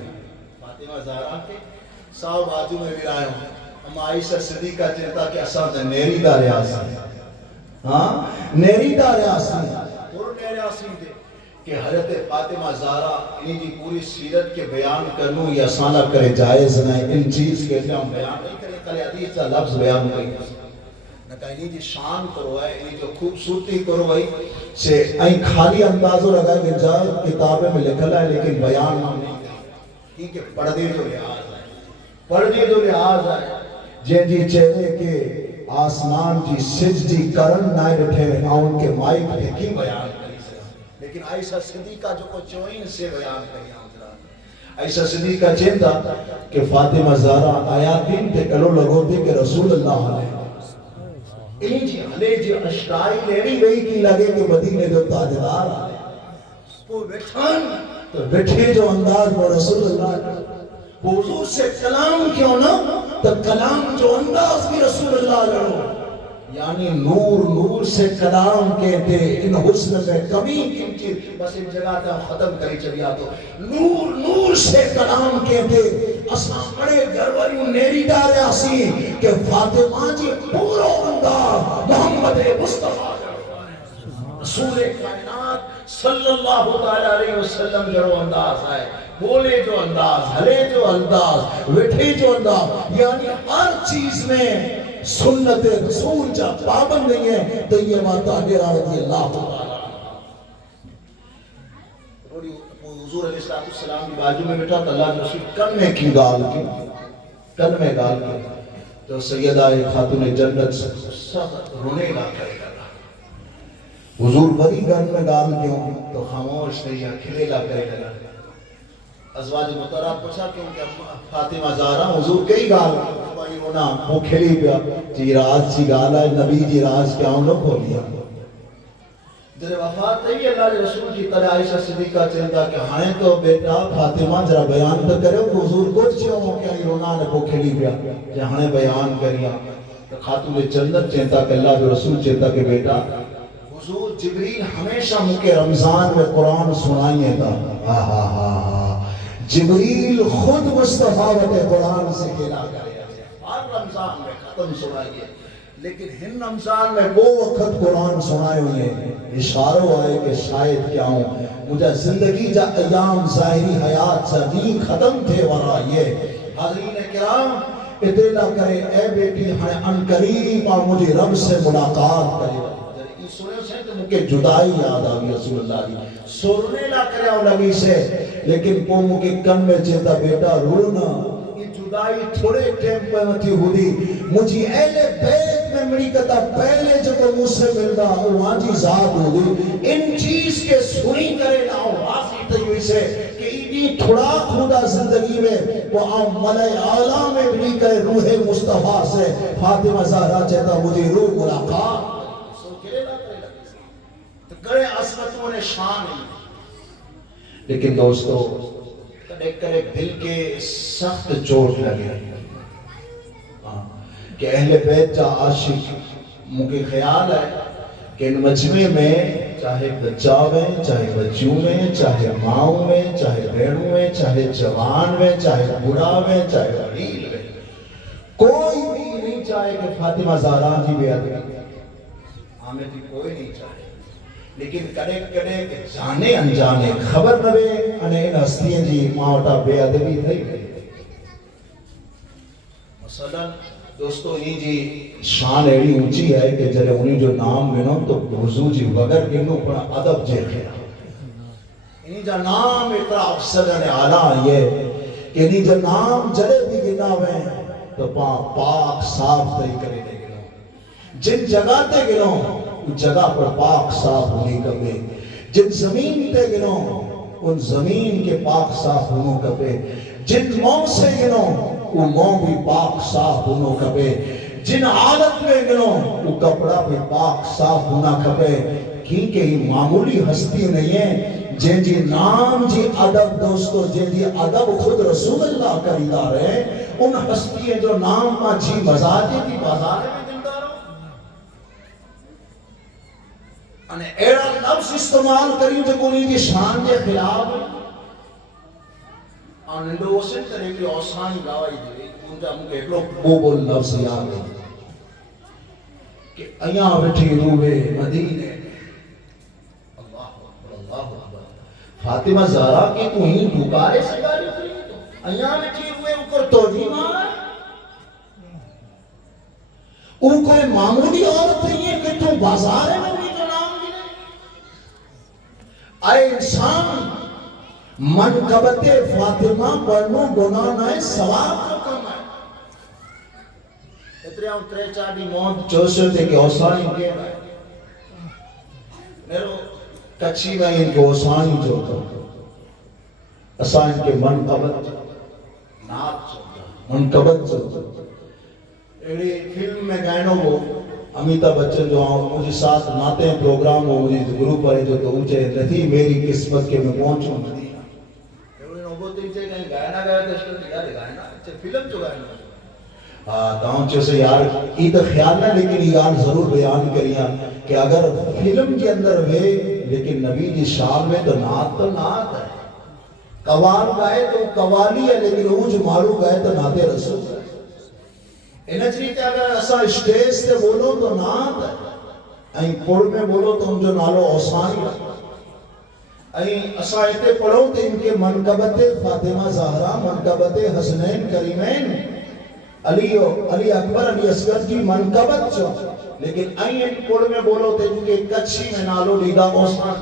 فاطمہ زہرا کے ساؤ باجو میں بھی آئے ہوں. ہم عائشہ صدیقہ چہتا کہ اساں تے نیری دا ریاضی، ہاں نیری دا ریاضی اور نیری آسین دے کہ حضرت فاطمہ زہرا انہی کی پوری سیرت کے بیان کرنوں یا سانہ کرے جائز نہ ان چیز کے لیے ہم بیان نہیں کریں. کلی حدیث کا لفظ بیان کریں نہ کہ انہی جی شان کرو ہے، انہی جو خوبصورتی کرو ہے سے این خالی اندازوں لگا کہ جائے کتابیں میں لکھلا ہے لیکن بیان ہم نہیں کریں. کیونکہ پردے جو لحاظ ہے، پردے جو لحاظ ہے جن جی چہرے کے آسمان جی سج جی کرن نائے رٹھے آن کے مائک پہ کی بیان کری سے. لیکن عائشہ صدیقہ جو کو چوئین سے بیان کری آمدران. عائشہ صدیقہ چہتا کہ فاطمہ زہرا آیاتین تے کلو لگو دے کہ رسول اللہ علیہ انہی جی علیہ جی اشتائی لیڑی گئی کی لگے کہ مدینے جو تاجدار آئے وہ بیٹھان تو بیٹھے جو انداز وہ رسول اللہ حضور سے کلام کیوں نہ تو کلام جو انداز بھی رسول اللہ لڑو. یعنی نور سے کلام کہتے ان حسن میں کمی کیونکہ بس ان جگہ تا ختم کری چلیا تو نور سے کلام کہتے. اساں بڑے گھرولیوں نیری دارے آسی کہ فاطمہ جی پورو انداز محمد مصطفیٰ رسول کائنات صلی اللہ علیہ وسلم جڑو انداز آئے، بولے جو انداز، ہلے جو انداز، وٹھے جو انداز، یعنی ہر چیز میں سنت رسول جا پابند نہیں ہے. تو یہ بات آگرہ رضی اللہ تعالیٰ حضور علیہ السلام کی باجو میں بیٹھا تو اللہ رسول کن میں کی گال کی، کن میں گال کی تو سیدہ خاتون جنت سخت رونے لا کرے گا. حضور بڑی گھر میں گال کیوں تو خاموش نہیں یا کھلے لا کرے گا. ازواج مطہرات پوچھا کیونکہ فاطمہ زہرا حضور کئی گال بھائی ہونا وہ کھلی پیا جی راز چی گال ہے نبی جی راز کیا انہوں کھولیا. جنہیں وفات تھی اللہ کے رسول کی طرح عائشہ صدیقہ چہتا کہ ہائیں تو بیٹا فاطمہ ذرا بیان تو کرے کہ حضور کچھ چھو ہو کیا رونا نے وہ کھلی پیا کہ ہائیں بیان کریا. تو خاتون جنت چہتا کہ اللہ کے رسول چہتا کہ بیٹا حضور جبریل ہمیشہ مکہ رمضان میں قرآن سنائیے تھا. جبریل خود مصطفیٰ و قرآن سے کہنا کرے ہر رمضان میں ختم سنائیے. لیکن ہن رمضان میں وہ وقت قرآن سنائے ہوئے اشاروں آئے کہ شاید کیا ہوں مجھے زندگی جا ایام ظاہری حیات سے دین ختم تھے ورائیے. حضرین کرام اتنا کرے اے بیٹی ہمیں انقریب اور مجھے رب سے ملاقات کرے. سنے سے تو مکہ جدائی یاد آگی رسول اللہ کی سننے نہ کرے اولگی سے. لیکن کو مکہ کن میں چیتا بیٹا رونا یہ جدائی تھوڑے ٹیم پر متی ہوئی مجھے اہل بیت میں مری کتا پہلے جب مجھ سے ملتا وہاں جی ذات ہوئی ان چیز کے سنی کرے سے کہ اتنی تھوڑا خدا زندگی میں وہ ملائے اعلیٰ میں بھی کہے روح مصطفیٰ سے فاطمہ زہرا چہتا مجھے روح ملاقات تو کرے عظمتوں نے شان ہی. لیکن دوستو کڑک دل کے سخت چوٹ لگے کہ اہل بیت کا عاشق مجھے خیال ہے کہ ان مجمع میں چاہے بچاؤ میں چاہے بچیوں میں چاہے ماؤں میں چاہے بہنوں میں چاہے جوان میں چاہے بڑھا میں چاہے غریب میں کوئی بھی نہیں چاہے کہ فاطمہ زہرا جی بے ادبی ہمیں جی کوئی نہیں چاہے. لیکن کڑک جانے انجانے خبر نہ وے انہیں ان ہستیاں جی ماں بے ادبی تھی. مثلا دوستو یہ جی شان ایڑی اونچی ہے کہ جلے انہیں جو نام گنو تو حضور جی وگر گنو پر ادب جے خیرا انہیں جو نام اتنا افسر اعلیٰ یہ کہ انہیں جو نام جلے بھی گنا ہوئے تو پاک صاف تے کرے دے گنو. جن جگہ تے گنو جگہ پر پاک صاف ہونی کبے. جن زمین تے گنو ان زمین کے پاک صاف ہونو کبے. جن ماں سے گنو وہ ماں بھی پاک صاف ہونو کبے. جن عادت میں گنو وہ کپڑا بھی پاک صاف ہونا کبے. کیونکہ یہ معمولی ہستی نہیں ہے جن جی نام جی ادب دوستو جن جی ادب خود رسول اللہ کریدار ہے ان ہستی جو نام ماں جی مزاجی کی بازار میں دلدار ہو انہیں ایڑا لفظ استعمال کریں جو کنی جی شان جے خلاف انہوں سے طرح کی اوسانی گاوائی دے ان کا مجھے ایک لوگ بول لفظ یاد ہے کہ ایاں بٹھی روے مدینے اللہ اکبر اللہ اکبر فاطمہ زہرا کی تو ہی دھکارے سے گالی اتری تو ایاں بٹھی روے اوپر توجی مارا ہے ان کوئی معمولی عورت نہیں ہے کہ تو بازار میں بھی جو نام ملے. اے انسان منقبت فاطمہ پڑھنو گناہ نہ ثواب جو کم ہے. اتریا اترے چاہی موت چوسے تھے کہ اوسانی کے میرو کچھی میں ان کے اوسانی جو تھا اسا ان کے منقبت نات جو منقبت جو تھا. ایڈی فلم میں گائنوں کو امیتابھ بچن جو آؤں مجھے ساتھ ناتے ہیں پروگرام ہو مجھے گروپ پر جو تو اونچے نہیں میری قسمت کے میں پہنچوں مدینہ گائنا گیا تھا اس کو یار گائنا فلم جو گائنا تاؤں چیسے یار یہ تو خیال نہ لیکن یہ گان ضرور بیان کریا کہ اگر فلم کے اندر ہوئے لیکن نبی جی شام میں تو نات ہے. قوال گائے تو قوالی ہے لیکن اوج مارو گائے تو نات رسول ہے. انہیں چلیتے اگر ایسا اسٹیج سے بولو تو نات ہے این پوڑ میں بولو تو ہم جو نالو اوسانی ہے. ایسا ایتے پڑھو تو ان کے منقبت فاطمہ زہرا منقبت حسنین کریمین علی اکبر علی اصغر کی منقبت چو لیکن این پوڑ میں بولو تو ان کے کچھی میں نالو لیدہ اوسان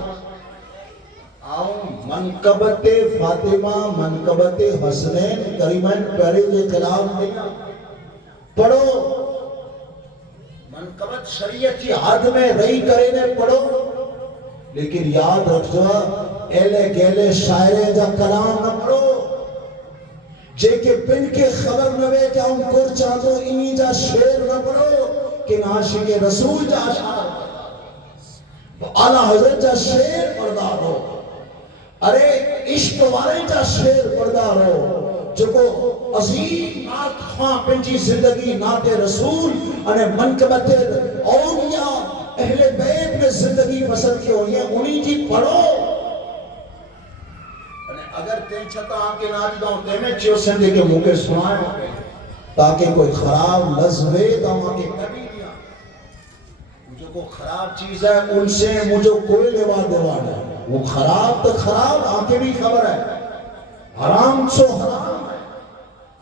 منقبت فاطمہ منقبت حسنین کریمین پہلے جو خلاف دینا پڑھو منقبت شریعت کی حد میں رہی کرے نے پڑھو. لیکن یاد رکھو ایلے گیلے شاعرے جا کلام نہ پڑھو جے کہ بن کے خبر نہ وے کہ ہم کر چاہتو انہی جا شعر نہ پڑھو کہ عاشق رسول جا شعر اعلیٰ حضرت جا شعر پڑھدار ہو. ارے عشق والے جا شعر پڑھدار ہو جو کو عظیم نات خواہ پنجی زندگی نات رسول انہیں منقبت اولیاء اہل بیت میں زندگی پسند کی ہوئی ہے انہی جی پڑھو. اگر تین چھتا آپ کے ناچ داؤں تیمیں چیو سندے کے موقع سنائے ہوئے تاکہ کوئی خراب لذوے داؤں کے کبھی دیا جو کو خراب چیز ہے ان سے مجھے کوئی لیوا دیوان ہے. وہ خراب تو خراب آنکھیں بھی خبر ہے حرام سو حرام ہے.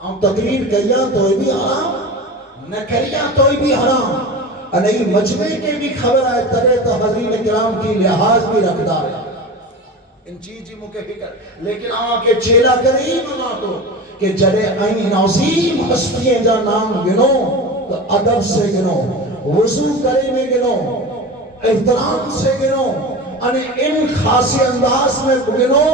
ہم تقریر کیا تو بھی حرام نہ کیا تو بھی حرام انہی مجمع کے بھی خبر آئے ترے تو حضرین کرام کی لحاظ بھی رکھدا ہے ان چیز جی مکہ فکر لیکن آن کے چیلا کریم نہ تو کہ جڑے این عظیم ہستیاں جا نام گنو تو ادب سے گنو وضو کرے میں گنو احترام سے گنو ان خاصی انداز میں گنو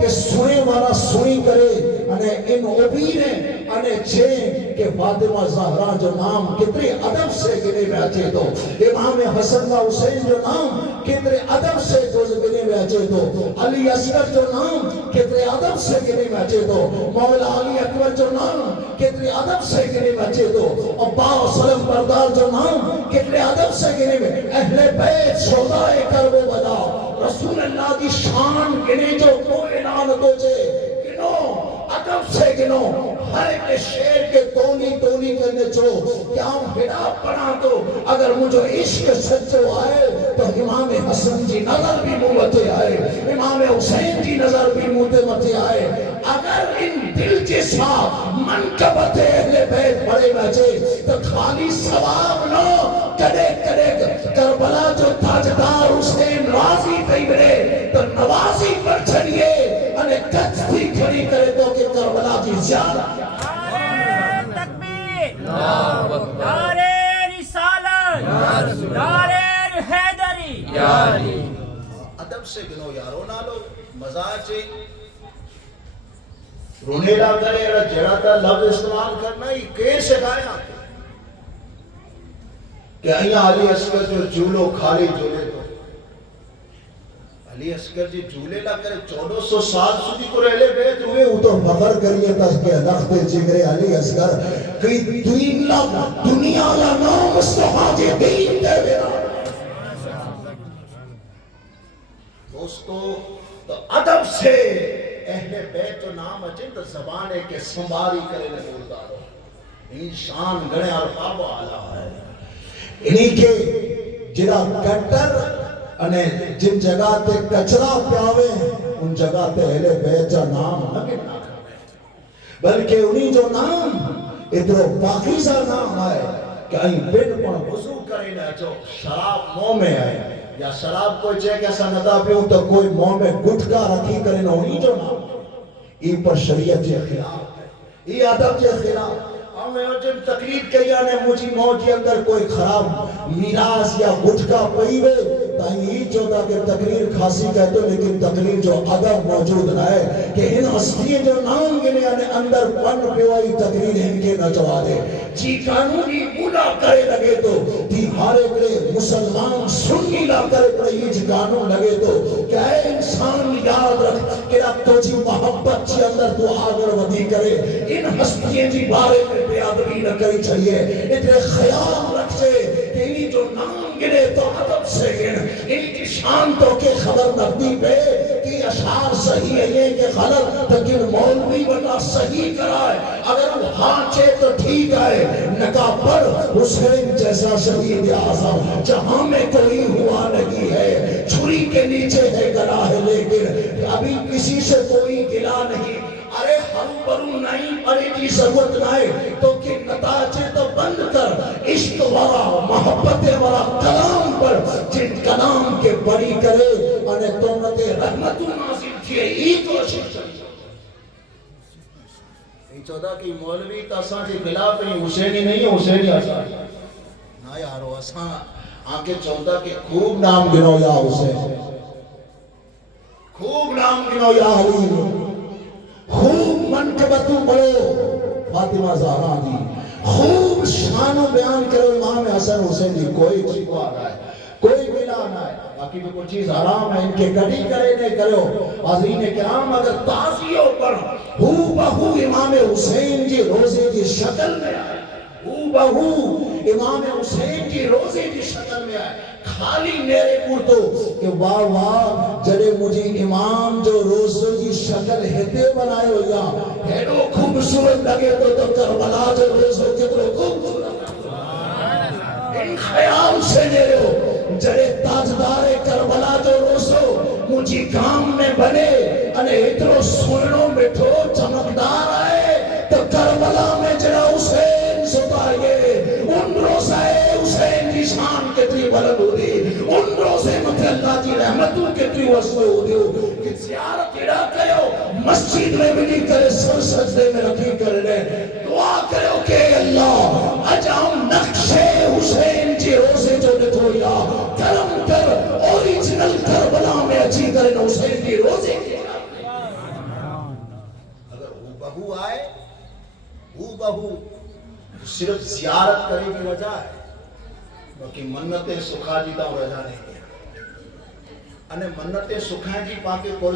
کہ سنے والا سنی کرے અને ان اوبینے અને છે کہ فاطمہ زہرا جو نام کتنے ادب سے گنے میں اچے تو امام حسن و حسین جو نام کتنے ادب سے گنے میں اچے تو علی اصغر جو نام کتنے ادب سے گنے میں اچے تو مولا علی اکبر جو نام کتنے ادب سے گنے میں اچے تو عباس سلم بردار جو نام کتنے ادب سے گنے میں اہل بیت شہدائے کرب و بدا رسول اللہ کی شان گنے جو کو اعلان تو جے گنو ادب سے گنو ہر ایک شیر کے تولی کرنے چھو کیا ہم ہڈا پڑھا تو اگر مجھے عشق سچو آئے تو امام حسن جی نظر بھی منہ متے آئے امام حسین جی نظر بھی منہ متے آئے اگر ان دل کے ساتھ منقبت اہل بیت بڑے بچے تو خالی ثواب نہ کڑے کربلا جو تاجدار حسین راضی تھی بڑے تو نوازی پر چھڑیے انہیں کچھ بھی کھڑی کرے تو کہ کربلا کی زیادہ تکبیر نعرہ رسالت نعرہ حیدری ادب سے گنو یارو نالو مزاج رونے لا کرے جڑا تا لفظ استعمال کرنا ہی کیر سے گایا کہ ایاں علی اصغر جو جولو کھالی جولے تو علی اصغر جی جھولے لا کرے 1400 سال سودی کو رہلے بیت ہوئے وہ تو فخر کریے تاس کے لخت جگرے علی اصغر کئی دنیا لا نام مصطفیٰ جی دین دے بینا دوستو تو ادب سے اہل بیت و نام اچھے تو زبانے کے سنباری کرے نبول دارو ان شان گڑے اور بابا آلہ ہے انہی کے جنہ کٹر انے جن جگہ تے کچرا پیاوے ان جگہ تے اہل بیت کا نام نہ گنا بلکہ انہی جو نام ادھر پاکیزہ نام آئے کہ این بن پر وضو کرے نہ جو شراب منہ میں آئے یا شراب کوئی چاہے کہ ایسا ندا پیوں تو کوئی منہ میں گٹکا رکھی کرے نہ انہی جو نام ای پر شریعت کے خلاف ہے ای ادب کے خلاف ہمیں جب تقریب کیا نے مجھے موت کے اندر کوئی خراب میراث یا گٹکا پئیوے تاہی ہی چوتا کہ تقریر کھاسی کہتے لیکن تقریر جو ادب موجود نہ ہے کہ ان ہستی جو نام گنے اندر پن پیوائی تقریر ان کے نہ چوا دے جی قانونی بولا کرے لگے تو دی ہارے کرے مسلمان سنی لا کرے پڑے ہیچ قانون لگے تو کہ اے انسان یاد رکھ کہ رب تو جی محبت چی اندر تو آگر ودی کرے ان ہستیاں جی بارے میں بے آدمی نہ کری چاہیے اتنے خیال رکھتے کہ انہی جو نام گنے تو ادب سے گن انہی کی شان تو کے خبر نقدی پہ کہ اشعار صحیح ہے یہ کہ غلط لیکن مولوی بنا صحیح کرائے اگر وہ ہاں چے تو ٹھیک ہے نکاح پر حسین جیسا شہید اعظم جہاں میں کوئی ہوا نہیں ہے چھری کے نیچے ہے گلا ہے لیکن ابھی کسی سے کوئی گلا نہیں ارے ہم برو نہیں پڑے کی ضرورت نہ تو کہ نتاجے تو بند کر عشق والا محبت والا کلام پر جن کلام کے بڑی کرے انہیں تومت رحمت نازل کیے ای کوشش چاہیے ای چودہ کی مولوی تاساں کے خلاف نہیں حسینی نہیں ہے حسینی آسان نا یارو آسان آنکہ چودہ کے خوب نام گنو یا حسین خوب نام گنو یا حلیم خوب منقبتوں پڑھو فاطمہ زہرا جی خوب شان و بیان کرو امام حسن حسین جی کوئی شکوا نہ ہے کوئی ملا نہ ہے باقی تو کچھ چیز حرام ہے ان کے کڑی کرے نہیں کرو حضرین کرام اگر تازیوں پر ہو بہو امام حسین جی روزے کی شکل میں آئے ہو بہو امام حسین جی روزے کی شکل میں آئے خالی میرے پورتو کہ واہ واہ جڑے مجھے امام جو روزوں کی شکل ہتے بنائے ہو یا ہیڈو خوبصورت لگے تو کربلا جو روزوں کے تو خوبصورت ان خیال سے لے ہو جڑے تاجدار کربلا جو روزوں مجھے کام میں بنے انہیں اترو سننوں بٹھو چمکدار آئے تو کربلا میں جڑا حسین ستائے ان روزہ حسین کی شان کتنی بلند ہو دی ان روزے مطلب اللہ کی رحمتوں کتنی وصل ہو دی کہ زیارت اڑا کرو مسجد میں بھی نہیں کرے سر سجدے میں رکھی کر لے دعا کرو کہ اللہ اجام نقش حسین جی روزے جو نتویا کرم کر اوریجنل کربلا میں اچھی کرن حسین جی روزے بہو آئے بہو صرف زیارت کرے کی رجا ہے باقی منتیں سکھا جی تا رجا نہیں کیا અને મન્નતે સુખાજી પાકે કોર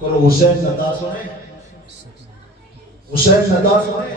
કોરો હુસૈન નતા સુને હુસૈન નતા સુને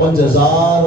5000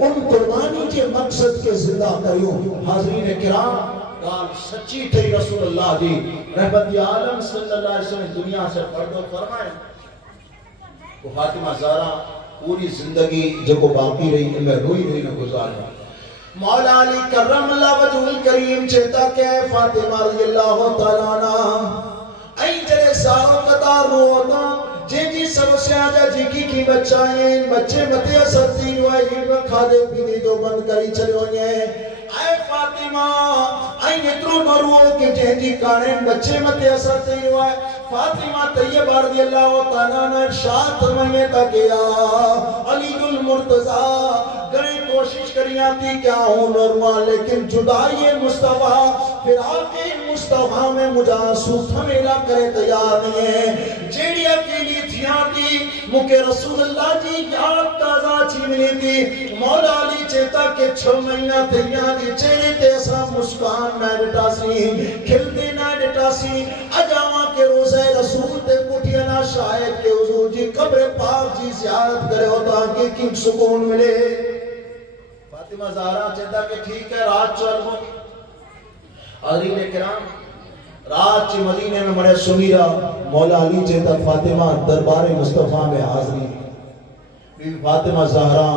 ان قربانی کے مقصد کے زندہ کریوں حاضرین کرام گال سچی تھی رسول اللہ جی رحمت عالم صلی اللہ علیہ وسلم دنیا سے پردو فرمائے تو فاطمہ زہرا پوری زندگی جو کو باقی رہی ان میں روئی روئی نہ گزاری مولا علی کرم اللہ وجہ الکریم چہتا کہ فاطمہ رضی اللہ تعالیٰ عنہ این جلے ساروں قطار روتا جن جی سب سے آجا جی کی بچائیں بچے متے اثر تین ہوئے ہی کھادے پینے جو بند کری چلے ہوئے اے فاطمہ این اترو مرو کہ جن جی کارن بچے متے اثر تین ہوئے فاطمہ طیبہ رضی اللہ تعالیٰ نے ارشاد فرمائے تھا کہ علی المرتضیٰ کریں کوشش کری آتی کیا ہوں نروا لیکن جدائی مصطفیٰ پھر آقے مصطفیٰ میں مجاسو تھمیلا کرے تیار نہیں ہے جیڑی اکیلی تھی آتی مکہ رسول اللہ جی یاد تازہ چی ملی تھی مولا علی چیتا کہ 6 مہینہ تھیا دی چہرے تے ایسا مسکان نہ ڈٹا سی کھلتے نہ ڈٹا سی اجاواں کے روزہ رسول تے کٹھینا شاید کہ حضور جی قبر پاک جی زیارت کرے ہوتا کہ کن سکون ملے فاطمہ زہرا چاہتا کہ ٹھیک ہے رات چل ہو حضرین کرام رات چی مدینے میں مڑے سمیرہ مولا علی چاہتا فاطمہ دربار مصطفیٰ میں حاضری بی فاطمہ زہرا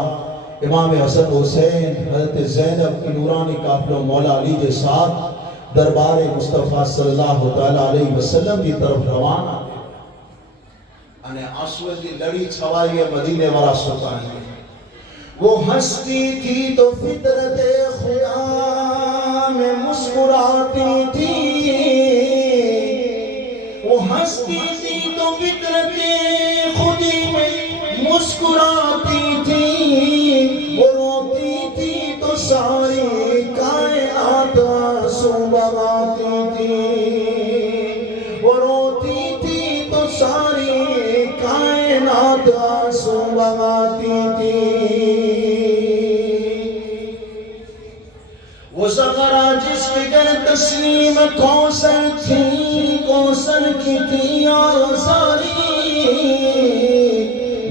امام حسن حسین حضرت زینب کی نورانی قافلہ مولا علی کے ساتھ دربار مصطفیٰ صلی اللہ علیہ وسلم کی طرف روانہ انہیں آنسوے کی لڑی چھوائی مدینے والا سکانی وہ ہستی تھی تو فطرت خدا میں مسکراتی تھی وہ ہستی تھی تو فطرت خودی میں مسکراتی تھی وہ روتی تھی تو ساری کائنات آنسو بہاتی تھی وہ روتی تھی تو ساری کائنات آنسو بہاتی تھی وہ زغرہ جس کے گر تسلیم کوثر تھی کوثر کی تھی آزاری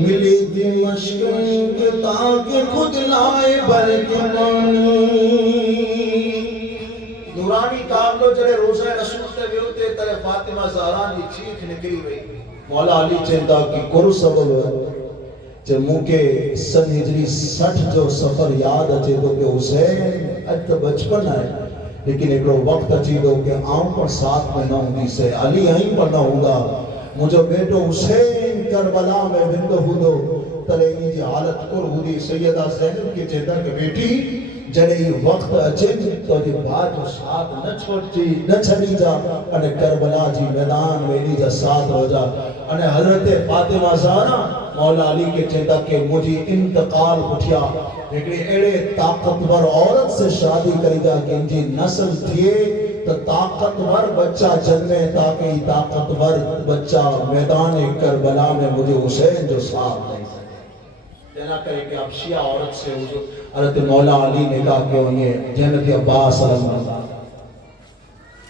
ملی دمشق کے تاکہ خود لائے برگمانی نورانی کاملو جلے روزہ رسول تے بیوتے ترے فاطمہ زہرا نے چیخ نکلی ہوئی مولا علی چندہ کی کرو سبب جب موکے سن ہجری 60 جو سفر یاد اچھے تو کہ حسین اج تو بچپن ہے لیکن ایک وقت اچھی دو کہ آؤں پر ساتھ میں نہ ہوں سے علی آئیں پر نہ ہوگا مجھے بیٹو حسین کربلا میں بندو ہودو تلینی جی حالت کر ہودی سیدہ زینب کی چہتا کہ بیٹی جنہیں یہ وقت اچھے تو جی بات جو ساتھ نہ چھوٹی نہ چھڑی جا انہیں کربلا جی میدان ویلی جا ساتھ ہو جا انہیں حضرت فاطمہ زہرا مولا علی کے چہتا کہ مجھے انتقال اٹھیا لیکن ایڑے طاقتور عورت سے شادی کری جا کہ ان جی نسل تھیے تو طاقتور بچہ جنمے تاکہ طاقتور بچہ میدان کربلا میں مجھے حسین جو ساتھ نہیں سکے جنا کرے کہ اب شیعہ عورت سے حضرت مولا علی نے کہا کہ انہیں جنت عباس صلی اللہ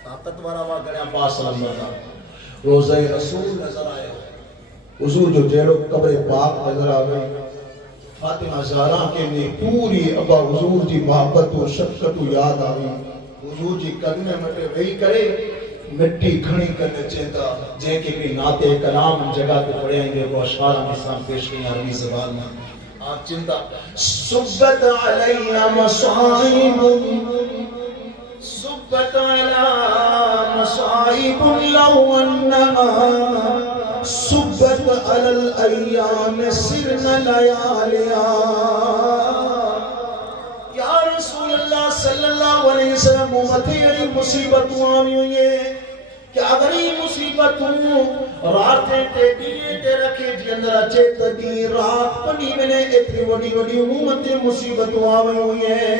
طاقتور آوہ گرے عباس صلی اللہ روزہ رسول نظر آئے حضور جو جیڑو قبر پاک نظر آگئے فاطمہ زہرا کے نے پوری ابا حضور جی محبت و شفقت و یاد آئی حضور جی قدمے مٹے وہی کرے مٹی کھڑی کرنے چاہتا جے کہ بھی ناتے کلام جگہ پہ پڑے ہیں گے وہ اشعار اسلام پیش کی عربی زبان میں آپ چنتا صبت علیہ مصائب صبت علیہ مصائب لو انما صبت علی الایام سرن لیالیا یا رسول اللہ صلی اللہ علیہ وسلم امتی علی مصیبت آمی ہوئی ہے کہ اگر یہ مصیبت راتیں تے دیئے تے رکھے جی اندر اچھے تدی رات پنی میں نے اتنی وڈی امتی مصیبت آمی ہوئی ہے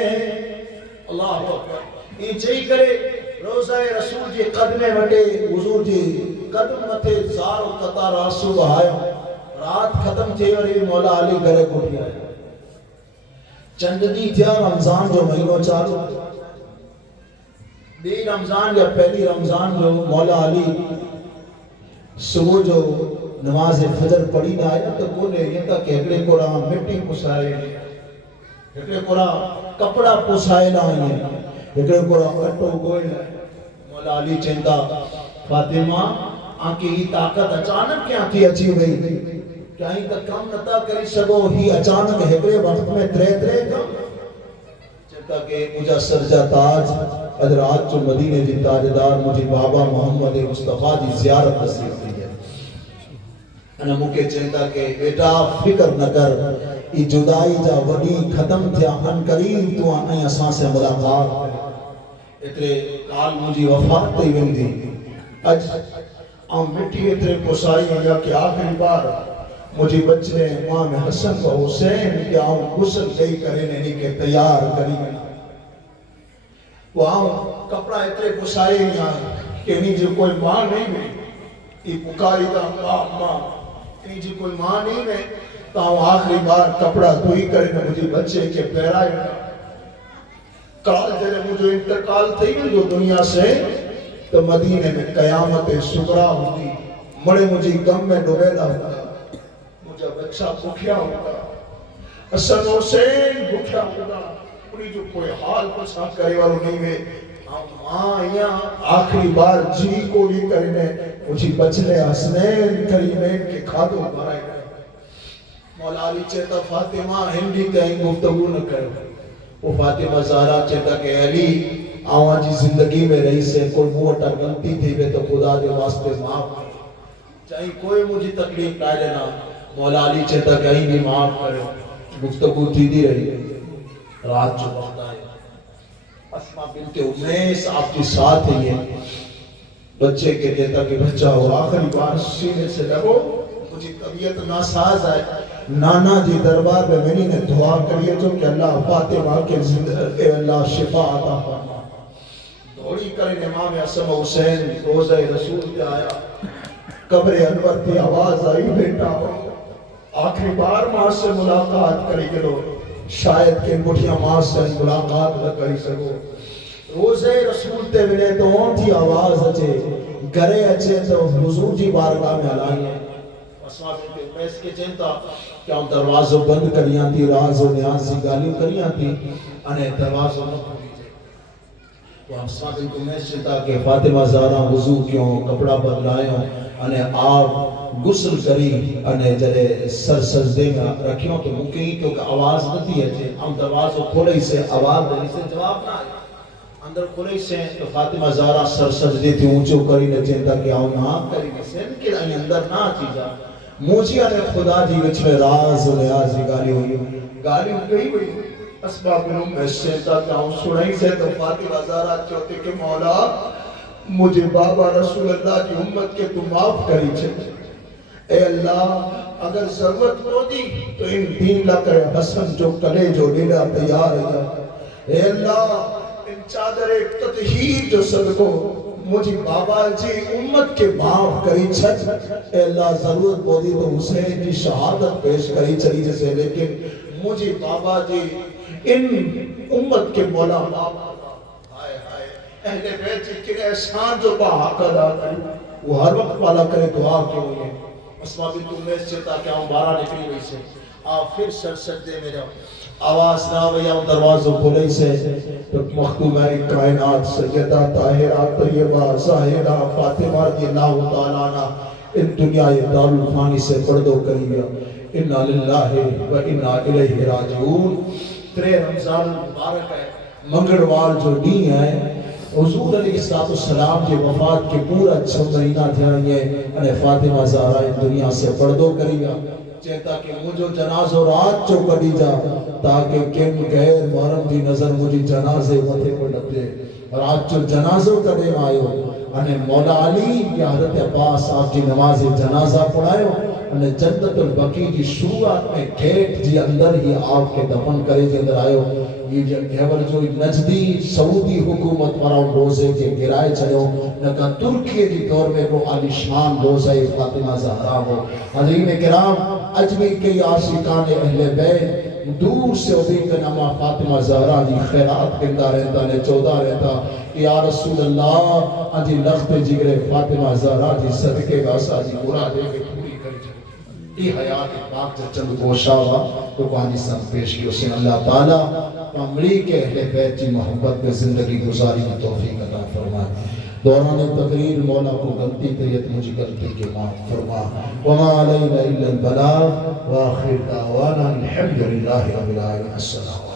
اللہ اکبر یہ چاہی کرے روزہ رسول جی قدمے وٹے حضور جی قدم متے زار و قطع راسو بہایا رات ختم تھے اور یہ مولا علی گھرے گھٹی آئے چند دی تھیا رمضان جو مہینوں چالو بی رمضان یا پہلی رمضان جو مولا علی صبح جو نماز فجر پڑھی نہ آیا تو بولے یہ تھا کہ اگلے کو رہا مٹی پسائے اگلے کو رہا کپڑا پسائے نہ آئیے اگلے کو رہا کٹو گوئے نہ مولا علی چندہ فاطمہ آنکہ ہی طاقت اچانک کیا تھی اچھی گئی کیا ہی تک کم نتا کری سگو ہی اچانک ہکڑے وقت میں ترے کم چندہ کہ مجھا سرجہ تاج ادرات جو مدینے جی تاجدار مجھے بابا محمد مصطفیٰ جی زیارت نصیب دی ہے انا مکے چندہ کہ بیٹا فکر نہ کر ای جدائی جا وڈی ختم تھیا ان قریب تو آئیں اساں سے ملاقات اترے کال مجھے وفات تی وندی اج مٹی اترے پسائی یا کہ آخری بار مجھے بچے امام حسن و حسین کہ غسل گئی کرے نہیں کہ تیار کری وہ کپڑا اترے پسائی یا کہ نہیں جو کوئی ماں نہیں میں یہ پکاری دا ماں نہیں جو کوئی ماں نہیں میں تو آخری بار کپڑا دھوئی کرے نہ مجھے بچے کے پیرائے کال جلے مجھے انتقال تھی جو دنیا سے تو مدینے میں قیامت سکرا ہوتی مڑے مجھے غم میں ڈوبیلا ہوتا مجھے بچہ بھوکیا ہوتا حسن حسین بھوکیا ہوتا انہیں جو کوئی حال پچھا کرے والوں نہیں میں ماں یہاں آخری بار جی کو بھی کرنے مجھے بچلے حسنین کریمین کے کھادو بھرائے مولا علی چہتا فاطمہ ہندی کہیں گفتگو نہ کرو وہ فاطمہ زہرا چہتا کہ علی آوان جی زندگی میں رہی سے کوئی موٹا غلطی تھی بے تو خدا دے واسطے معاف کرو چاہیے کوئی مجھے تکلیف نہ لینا مولا علی چہتا کہیں بھی معاف کرو گفتگو تھی دی رہی رات جو وقت آئے اسما بنت امیس آپ کی ساتھ ہی ہے بچے کے دیتا کہ بچہ ہو آخری بار سینے سے لگو مجھے طبیعت ناساز آئے نانا جی دربار میں میں نے دعا کریے تو کہ اللہ فاطمہ کے زندگی اللہ شفا عطا فرما دوڑی کریں امام حسن حسین روزہ رسول پہ آیا قبر انور کی آواز آئی بیٹا آخری بار ماں سے ملاقات کری گلو شاید کہ بڑھیا ماں سے ملاقات نہ کری سکو روزہ رسول تے ملے تو اون تھی آواز اچھے گرے اچھے تو حضور جی بارگاہ میں علائیں اسما بنت امیس کے چنتا کیا ان دروازوں بند کریاں تھی راز و نیاز سی گالیوں کریاں تھی انہیں دروازوں نہ کھولی جائے تو اسما بنت امیس چنتا کہ فاطمہ زہرا وضو کیوں کپڑا بدلائیوں انہیں آپ غسل کری انہیں جلے سر سجدے میں رکھیوں تو مکہیں کیونکہ آواز نہ تھی ہے ہم دروازوں کھولے سے آواز دلی سے جواب نہ آئے اندر کھولے سے تو فاطمہ زہرا سر سجدے تھی اونچو کری نہ چنتا کہ آؤ نہ کری سین کہ اندر نہ چیزا موجیہ نے خدا جی وچ میں راز و نیاز گالی ہوئی گالی کہی ہوئی اسباب میں میں سینتا کہ آؤں سنائی سے تو فاطمہ زہرا چوتے کہ مولا مجھے بابا رسول اللہ کی امت کے تو معاف کری چھے اے اللہ اگر ضرورت ہو دی تو ان دین لکر حسن جو کلے جو لیلہ تیار ہے اے اللہ ان چادر تطہیر جو صدقو مجھے بابا جی امت کے معاف کری چھت اے اللہ ضرورت بودی تو حسین کی شہادت پیش کری چلی جیسے لیکن مجھے بابا جی ان امت کے مولا معاف ہائے ہائے اہل بیت جی کن احسان جو با حق ادا کری وہ ہر وقت والا کرے دعا کیوں یہ اسما بنت امیس چلتا کہ ہم بارہ نکلی ہوئی سے آپ پھر سر سجدے میں جاؤ آواز نہ ہویا دروازوں کھولے سے تو مختومہ کائنات سیدہ طاہرہ طیبہ ظاہرہ فاطمہ رضی اللہ تعالیٰ عنہ ان دنیا دار الفانی سے پردو کری گیا انا للہ و انا الیہ راجعون 3 رمضان مبارک ہے منگڑوار جو ڈی ہے حضور علیہ السلام کے وفات کے پورا 6 مہینہ دھیانیے انہیں فاطمہ زہرا ان دنیا سے پردو کری گیا چہتا کہ مجھو جنازو رات چو کڑی جا تاکہ کم غیر محرم دی نظر مجھے جنازے وطے کو ڈپے رات چو جنازو کڑے آئیو انہیں مولا علی یا حضرت عباس آپ کی نماز جنازہ پڑھائیو انہیں جنت البقی کی شروعات میں گیٹ جی اندر ہی آپ کے دفن کرے جے اندر آئیو یہ گھیور جو نجدی سعودی حکومت مراؤں روزے کے گرائے چلو نکا ترکیہ کی دور میں وہ علی شان روزہ فاطمہ زہرا ہو حضرین کرام اجمی کے عاشقان اہل بیت دور سے ابھی کا نامہ فاطمہ زہرا جی خیرات کندہ رہتا نے چودہ رہتا یا رسول اللہ اجی لخت جگرے فاطمہ زہرا جی صدقے گاسا جی برا دے کے پوری کری یہ حیات پاک سے چند گوشہ ہوا تو قرآن سب پیش کی اسے اللہ تعالیٰ امریک اہل بیت کی محبت میں زندگی گزاری کی توفیق عطا فرمائے. دوران تقریر مولا کو غلطی کریت مجھے غلطی کے معاف فرما. وما علینا الا البلاغ وآخر دعوانا الحمد للہ رب العالمین. السلام.